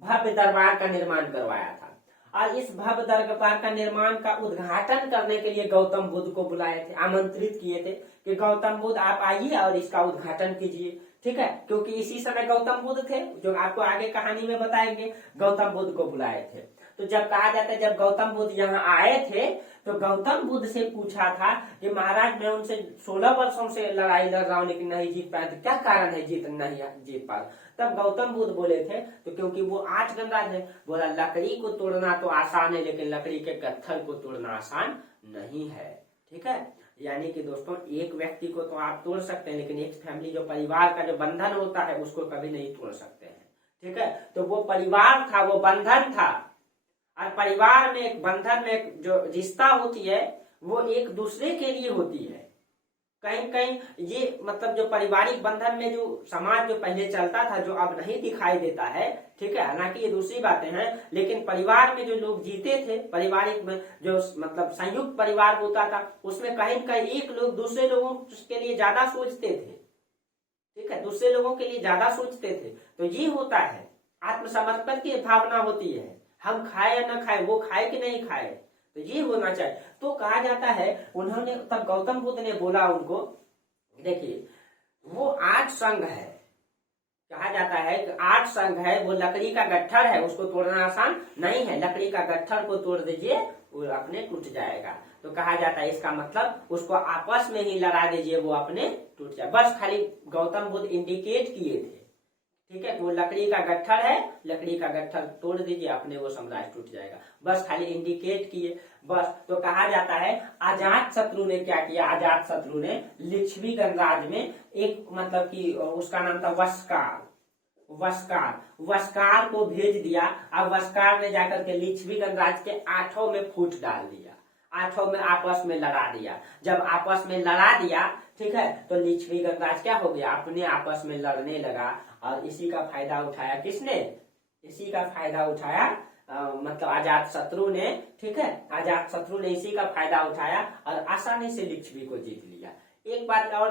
भव्य दरबार का निर्माण करवाया था। और इस भव्य दरबार का निर्माण का उद्घाटन करने के लिए गौतम बुद्ध को बुलाए थे, आमंत्रित किए थे कि गौतम बुद्ध आप आइए और इसका उद्घाटन कीजिए। ठीक है, क्योंकि इसी समय गौतम बुद्ध थे, जो आपको आगे कहानी में बताएंगे, गौतम बुद्ध को बुलाए थे। तो जब कहा जाता है जब गौतम बुद्ध यहाँ आए थे तो गौतम बुद्ध से पूछा था कि महाराज मैं उनसे 16 वर्षों से लड़ाई लड़ रहा हूँ लेकिन नहीं जीत पाया, तो क्या कारण है नहीं जीत पा। तब गौतम बुद्ध बोले थे तो क्योंकि वो 8 गणराज है, बोला लकड़ी को तोड़ना तो आसान है लेकिन लकड़ी के पत्थर को तोड़ना आसान नहीं है। ठीक है, यानी कि दोस्तों एक व्यक्ति को तो आप तोड़ सकते हैं, लेकिन एक फैमिली जो परिवार का जो बंधन होता है उसको कभी नहीं तोड़ सकते हैं। ठीक है, तो वो परिवार था, वो बंधन था, और परिवार में एक बंधन में जो रिश्ता होती है वो एक दूसरे के लिए होती है। कहीं कहीं ये मतलब जो पारिवारिक बंधन में जो समाज जो पहले चलता था जो अब नहीं दिखाई देता है, ठीक है, हालांकि ये दूसरी बातें हैं, लेकिन परिवार में जो लोग जीते थे, पारिवारिक में जो मतलब संयुक्त परिवार होता था उसमें कहीं कहीं एक लोग दूसरे लोगों के लिए ज्यादा सोचते थे। ठीक है, दूसरे लोगों के लिए ज्यादा सोचते थे, तो ये होता है आत्मसमर्पण की भावना होती है, हम खाए या न खाए, वो खाए कि नहीं खाए, तो ये होना चाहिए। तो कहा जाता है उन्होंने, तब गौतम बुद्ध ने बोला उनको, देखिए वो 8 संघ है, कहा जाता है कि 8 संघ है, वो लकड़ी का गट्ठर है, उसको तोड़ना आसान नहीं है, लकड़ी का गट्ठर को तोड़ दीजिए वो अपने टूट जाएगा। तो कहा जाता है इसका मतलब उसको आपस में ही लड़ा दीजिए, वो अपने टूट जाए। बस खाली गौतम बुद्ध इंडिकेट किए थे ठीक है, वो लकड़ी का गट्ठर है, लकड़ी का गट्ठर तोड़ दीजिए, अपने वो साम्राज्य टूट जाएगा। बस खाली इंडिकेट किए बस। तो कहा जाता है अजात शत्रु ने क्या किया, अजात शत्रु ने लिच्छवी गणराज्य में एक मतलब कि उसका नाम था वस्कार, वस्कार, वस्कार को भेज दिया। अब वस्कार ने जाकर के लिच्छवी गणराज्य के 8 में फूट डाल दिया, 8 में आपस में लड़ा दिया। जब आपस में लड़ा दिया, ठीक है, तो लिच्छवी गणराज्य क्या हो गया, अपने आपस में लड़ने लगा। और इसी का फायदा उठाया किसने, इसी का फायदा उठाया मतलब अजात शत्रु ने। ठीक है, अजात शत्रु ने इसी का फायदा उठाया और आसानी से लिच्छवी को जीत लिया। एक बात और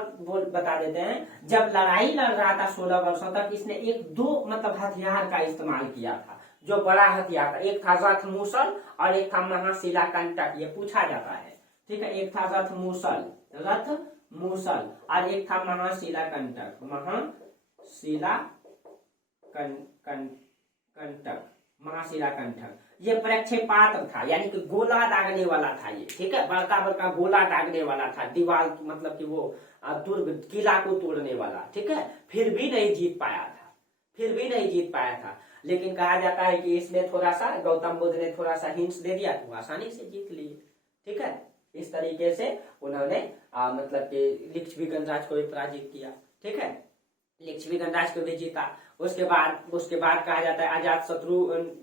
बता देते हैं, जब लड़ाई लड़ रहा था 16 वर्षों तक, इसने एक दो मतलब हथियार का इस्तेमाल किया था, जो बड़ा हथियार था। एक था रथ मूसल और एक था महाशिला कंटक, ये पूछा जाता है। ठीक है, एक था रथ मूसल, रथ मूसल, और एक था महाशिला कंटक, महाशिला कंटक, महाशिला कंटक। ये प्रक्षेपास्त्र था, यानी कि गोला दागने वाला था ये। ठीक है, बड़का बड़का गोला दागने वाला था, दीवार मतलब कि वो दुर्ग किला को तोड़ने वाला। ठीक है, फिर भी नहीं जीत पाया था, फिर भी नहीं जीत पाया था। लेकिन कहा जाता है कि इसने थोड़ा सा, गौतम बुद्ध ने थोड़ा सा हिंट्स दे दिया तो आसानी से जीत लिए। ठीक है, इस तरीके से उन्होंने मतलब कि लिच्छवी गणराज्य को भी पराजित किया। ठीक है, लिच्छवी गणराज्य को भी जीता। उसके बाद कहा जाता है अजात शत्रु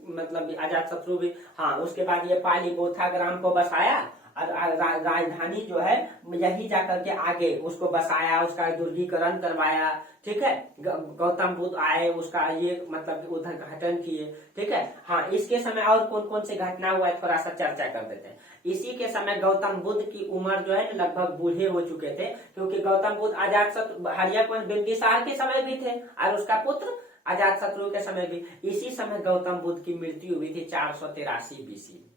मतलब अजात शत्रु भी, हाँ, उसके बाद ये पाली बोथा ग्राम को बसाया और राजधानी जो है यही जाकर के आगे उसको बसाया, उसका दुर्गीकरण करवाया। ठीक है, गौतम बुद्ध आए, उसका ये मतलब उद्घाटन किए। ठीक है, हाँ, इसके समय और कौन कौन से घटना हुआ है थोड़ा सा चर्चा कर देते हैं। इसी के समय गौतम बुद्ध की उम्र जो है लगभग बूढ़े हो चुके थे, क्योंकि गौतम बुद्ध अजात शत्रु हरियाकुंज बिंबिसार के समय भी थे और उसका पुत्र अजात शत्रु के समय भी। इसी समय गौतम बुद्ध की मृत्यु हुई थी 483 बीसी में।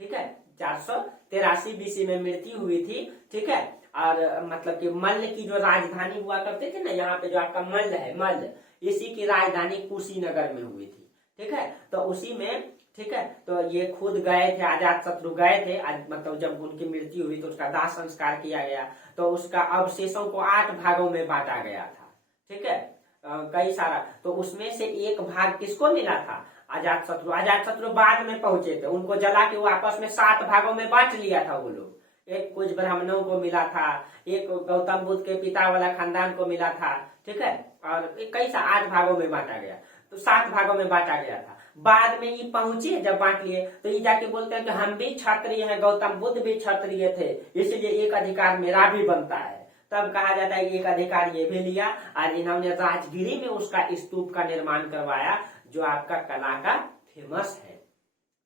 ठीक है, 483 बीसी में मृत्यु हुई थी। ठीक है, और मतलब कि मल्ल की जो राजधानी हुआ करते थे ना, यहाँ पे जो आपका मल्ल है, मल्ल, इसी की राजधानी कुशीनगर में हुई थी। ठीक है, तो उसी में, ठीक है, तो ये खुद गए थे, अजात शत्रु गए थे, मतलब जब उनकी मृत्यु हुई तो उसका दाह संस्कार किया गया। तो उसका अवशेषों को 8 भागों में बांटा गया था। ठीक है, कई सारा, तो उसमें से एक भाग किसको मिला था, अजात शत्रु। अजात शत्रु बाद में पहुंचे थे, उनको जला के वो आपस में 7 भागों में बांट लिया था वो लोग। एक कुछ ब्राह्मणों को मिला था, एक गौतम बुद्ध के पिता वाला खानदान को मिला था। ठीक है, और कई सा 8 भागों में बांटा गया, तो 7 भागों में बांटा गया था। बाद में ये पहुंचे, जब बांट लिए तो ये जाके बोलते हैं कि हम भी क्षत्रिय हैं, गौतम बुद्ध भी क्षत्रिय थे, इसलिए एक अधिकार मेरा भी बनता है। तब कहा जाता है कि एक अधिकार ये भी लिया और इन्होंने राजगिरी में उसका स्तूप का निर्माण करवाया, जो आपका कला का फेमस है,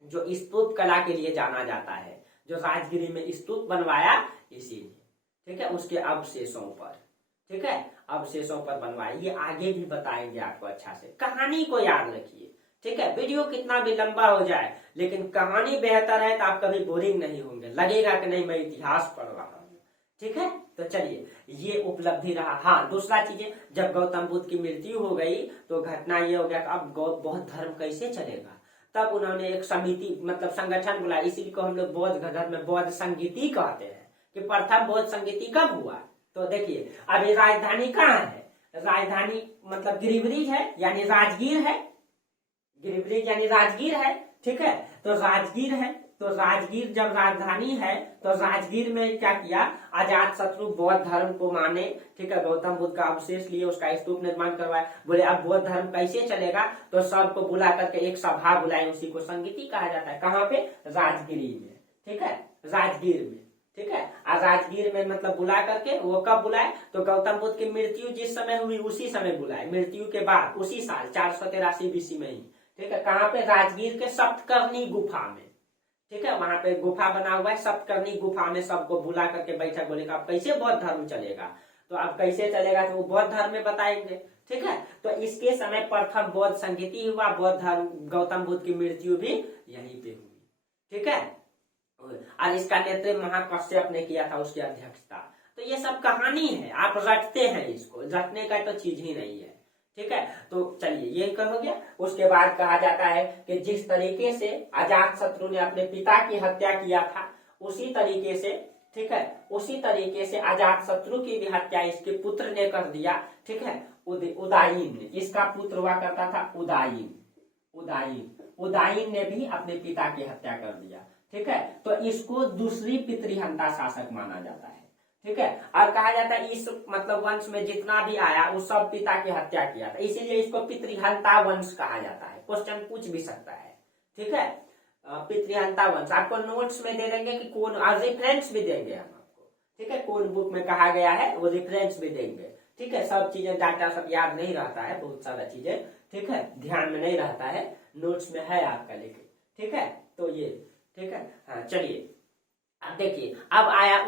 जो स्तूप कला के लिए जाना जाता है, जो राजगिरी में स्तूप बनवाया इसीलिए। ठीक है, उसके अवशेषों पर, ठीक है, अवशेषों पर बनवाया। ये आगे भी बताएंगे आपको अच्छा से। कहानी को याद रखिए। ठीक है, वीडियो कितना भी लंबा हो जाए लेकिन कहानी बेहतर है तो आप कभी बोरिंग नहीं होंगे, लगेगा कि नहीं मैं इतिहास पढ़ रहा हूँ। ठीक है, तो चलिए ये उपलब्धि रहा। हाँ, दूसरा चीज, जब गौतम बुद्ध की मृत्यु हो गई तो घटना ये हो गया कि अब बौद्ध धर्म कैसे चलेगा। तब उन्होंने एक समिति मतलब संगठन बुलाया, इसी को हम लोग बौद्ध धर्म में बौद्ध संगीति कहते हैं। कि प्रथम बौद्ध संगीति कब हुआ, तो देखिए अभी राजधानी कहाँ है, राजधानी मतलब गिरिब्रिज है, यानी राजगीर है, गिरिब्रिज यानी राजगीर है। ठीक है, तो राजगीर है, तो राजगीर जब राजधानी है तो राजगीर में क्या किया, अजात शत्रु बौद्ध धर्म को माने। ठीक है, गौतम बुद्ध का अवशेष लिए, उसका स्तूप निर्माण करवाया। बोले अब बौद्ध धर्म कैसे चलेगा, तो सबको बुला करके एक सभा बुलाई, उसी को संगीति कहा जाता है। कहाँ पे, राजगिरी में। ठीक है, राजगीर में। ठीक है, राजगीर में मतलब बुला करके, वो कब बुलाए, तो गौतम बुद्ध की मृत्यु जिस समय हुई उसी समय बुलाए, मृत्यु के बाद उसी साल 483 बीसी में ही। ठीक है, कहाँ पे, राजगीर के सप्तकर्णी गुफा में। ठीक है, वहां पे गुफा बना हुआ है, सप्तकर्णी गुफा में सबको बुला करके बैठक, बोलेगा अब कैसे बौद्ध धर्म चलेगा, तो अब कैसे चलेगा तो वो बौद्ध धर्म में बताएंगे। ठीक है, तो इसके समय प्रथम बौद्ध संगीति हुआ, बौद्ध धर्म, गौतम बुद्ध की मृत्यु भी यहीं पे हुई। ठीक है, और इसका नेतृत्व महाकश्यप ने किया था, उसकी अध्यक्षता। तो ये सब कहानी है, आप रटते हैं इसको, रटने का तो चीज ही नहीं है। ठीक है, तो चलिए ये हो गया। उसके बाद कहा जाता है कि जिस तरीके से अजात शत्रु ने अपने पिता की हत्या किया था, उसी तरीके से ठीक है, उसी तरीके से अजात शत्रु की भी हत्या इसके पुत्र ने कर दिया। ठीक है, उदायीन ने, इसका पुत्र हुआ करता था उदायीन। उदायीन ने भी अपने पिता की हत्या कर दिया। ठीक है, तो इसको दूसरी पितृहंता शासक माना जाता है। ठीक है, और कहा जाता है इस मतलब वंश में जितना भी आया वो सब पिता की हत्या किया था, इसीलिए इसको पितृहंता वंश कहा जाता है। क्वेश्चन पूछ भी सकता है। ठीक है, पितृहंता वंश आपको नोट्स में दे देंगे कि कौन, और रेफरेंस भी देंगे हम आपको। ठीक है, कौन बुक में कहा गया है वो रेफरेंस भी देंगे। ठीक है, सब चीजें डाटा सब याद नहीं रहता है, बहुत सारा चीजें ठीक है ध्यान में नहीं रहता है, नोट्स में है आपका लेके। ठीक है, तो ये ठीक है। हाँ चलिए अब देखिए, अब आया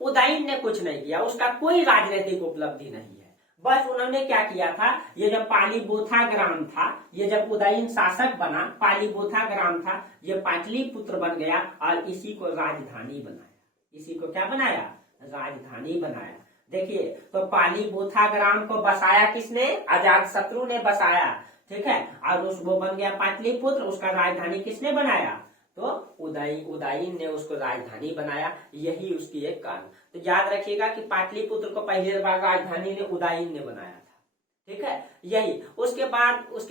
उदयीन ने कुछ नहीं किया, उसका कोई राजनीतिक उपलब्धि नहीं है। बस उन्होंने क्या किया था, ये जब पालीबोथा ग्राम था, ये जब उदयीन शासक बना, पालीबोथा ग्राम था, ये पाटलिपुत्र बन गया और इसी को राजधानी बनाया। इसी को क्या बनाया, राजधानी बनाया। देखिए, तो पालीबोथा ग्राम को बसाया किसने, अजातशत्रु ने बसाया। ठीक है, और वो बन गया पाटलिपुत्र, उसका राजधानी किसने बनाया, तो उदयीन ने उसको राजधानी बनाया। यही उसकी एक कारण। तो याद रखिएगा कि पाटलिपुत्र को पहली बार राजधानी ने उदयीन ने बनाया था। ठीक है, यही उसके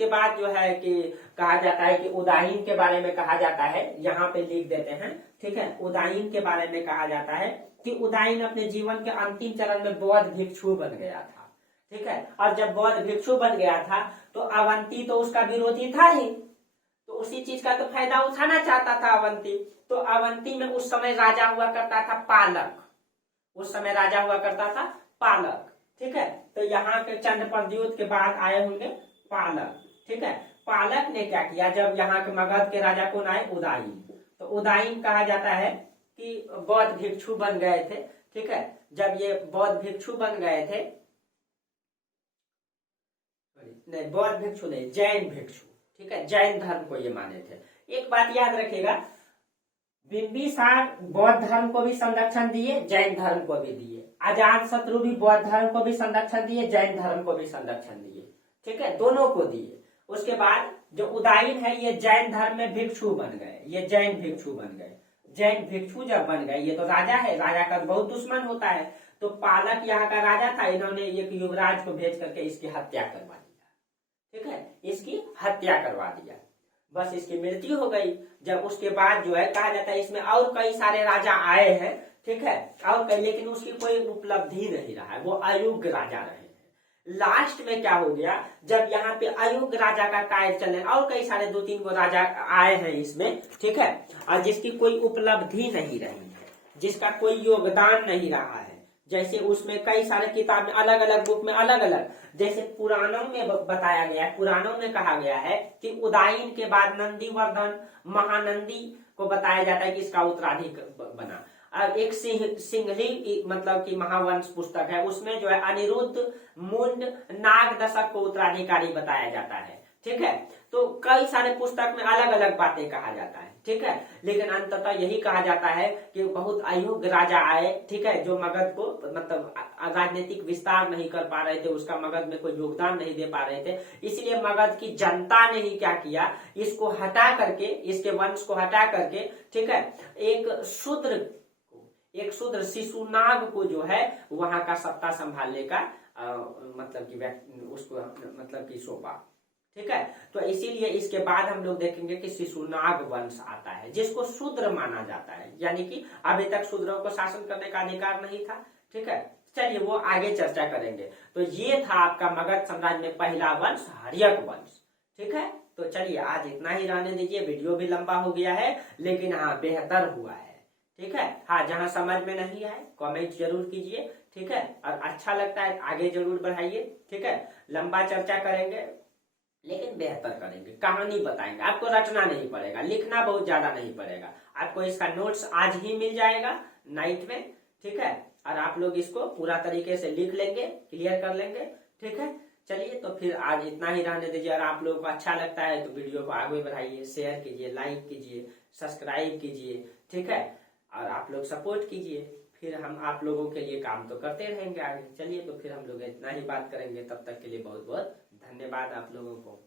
बाद जो है कि कहा जाता है कि उदयीन के बारे में कहा जाता है, यहाँ पे लिख देते हैं। ठीक है, उदयीन के बारे में कहा जाता है कि उदयीन अपने जीवन के अंतिम चरण में बौद्ध भिक्षु बन गया था। ठीक है, और जब बौद्ध भिक्षु बन गया था तो अवंती तो उसका विरोधी था ही, तो उसी चीज का तो फायदा उठाना चाहता था अवंती। तो अवंती में उस समय राजा हुआ करता था पालक, उस समय राजा हुआ करता था पालक। ठीक है, तो यहाँ के चंद्र प्रद्योत के बाद आए होंगे पालक। ठीक है, पालक ने क्या किया, जब यहाँ के मगध के राजा कौन आए, उदयीन, तो उदयीन कहा जाता है कि बौद्ध भिक्षु बन गए थे। ठीक है, जब ये बौद्ध भिक्षु बन गए थे, नहीं बौद्ध भिक्षु नहीं, जैन भिक्षु। ठीक है, जैन धर्म को ये माने थे। एक बात याद रखिएगा, बिंबिसार बौद्ध धर्म को भी संरक्षण दिए, जैन धर्म को भी दिए। अजातशत्रु भी बौद्ध धर्म को भी संरक्षण दिए, जैन धर्म को भी संरक्षण दिए। ठीक है, दोनों को दिए। उसके बाद जो उदयीन है ये जैन धर्म में भिक्षु बन गए, ये जैन भिक्षु बन गए। जैन भिक्षु जब बन गए, ये तो राजा है, राजा का बहुत दुश्मन होता है, तो पालक यहाँ का राजा था, इन्होंने एक युवराज को भेज करके इसकी हत्या करवा दी। ठीक है, इसकी हत्या करवा दिया, बस इसकी मृत्यु हो गई। जब उसके बाद जो है कहा जाता है इसमें और कई सारे राजा आए हैं। ठीक है, और कई, लेकिन उसकी कोई उपलब्धि नहीं रहा है, वो अयोग्य राजा रहे हैं। लास्ट में क्या हो गया, जब यहाँ पे अयोग्य राजा का टाइम चले, और कई सारे 2-3 को राजा आए हैं इसमें। ठीक है, और जिसकी कोई उपलब्धि नहीं रही है, जिसका कोई योगदान नहीं रहा है। जैसे उसमें कई सारे किताब में अलग अलग बुक में अलग अलग, जैसे पुराणों में बताया गया है, पुराणों में कहा गया है कि उदयीन के बाद नंदीवर्धन महानंदी को बताया जाता है कि इसका उत्तराधिकारी बना। और एक सिंहली मतलब कि महावंश पुस्तक है, उसमें जो है अनिरुद्ध मुंड नाग दशक को उत्तराधिकारी बताया जाता है। ठीक है, तो कई सारे पुस्तक में अलग अलग बातें कहा जाता है। ठीक है, लेकिन अंततः यही कहा जाता है कि बहुत अयोग्य राजा आए। ठीक है, जो मगध को मतलब राजनीतिक विस्तार नहीं कर पा रहे थे, उसका मगध में कोई योगदान नहीं दे पा रहे थे, इसलिए मगध की जनता ने ही क्या किया, इसको हटा करके, इसके वंश को हटा करके, ठीक है, एक शूद्र शिशुनाग को जो है वहां का सत्ता संभालने का मतलब कि उसको मतलब कि सौंपा। ठीक है, तो इसीलिए इसके बाद हम लोग देखेंगे कि शिशुनाग वंश आता है, जिसको शूद्र माना जाता है, यानी कि अभी तक शूद्रों को शासन करने का अधिकार नहीं था। ठीक है, चलिए वो आगे चर्चा करेंगे। तो ये था आपका मगध साम्राज्य में पहला वंश, हर्यक वंश। ठीक है, तो चलिए आज इतना ही रहने दीजिए, वीडियो भी लंबा हो गया है, लेकिन हाँ बेहतर हुआ है। ठीक है, हाँ जहां समझ में नहीं आए कमेंट जरूर कीजिए। ठीक है, और अच्छा लगता है आगे जरूर बढ़ाइए। ठीक है, लंबा चर्चा करेंगे लेकिन बेहतर करेंगे, कहानी बताएंगे, आपको रटना नहीं पड़ेगा, लिखना बहुत ज्यादा नहीं पड़ेगा, आपको इसका नोट्स आज ही मिल जाएगा नाइट में। ठीक है, और आप लोग इसको पूरा तरीके से लिख लेंगे, क्लियर कर लेंगे। ठीक है, चलिए तो फिर आज इतना ही रहने दीजिए। और आप लोगों को अच्छा लगता है तो वीडियो को आगे बढ़ाइए, शेयर कीजिए, लाइक कीजिए, सब्सक्राइब कीजिए। ठीक है, और आप लोग सपोर्ट कीजिए, फिर हम आप लोगों के लिए काम तो करते रहेंगे आगे। चलिए तो फिर हम लोग इतना ही बात करेंगे, तब तक के लिए बहुत बहुत धन्यवाद आप लोगों को।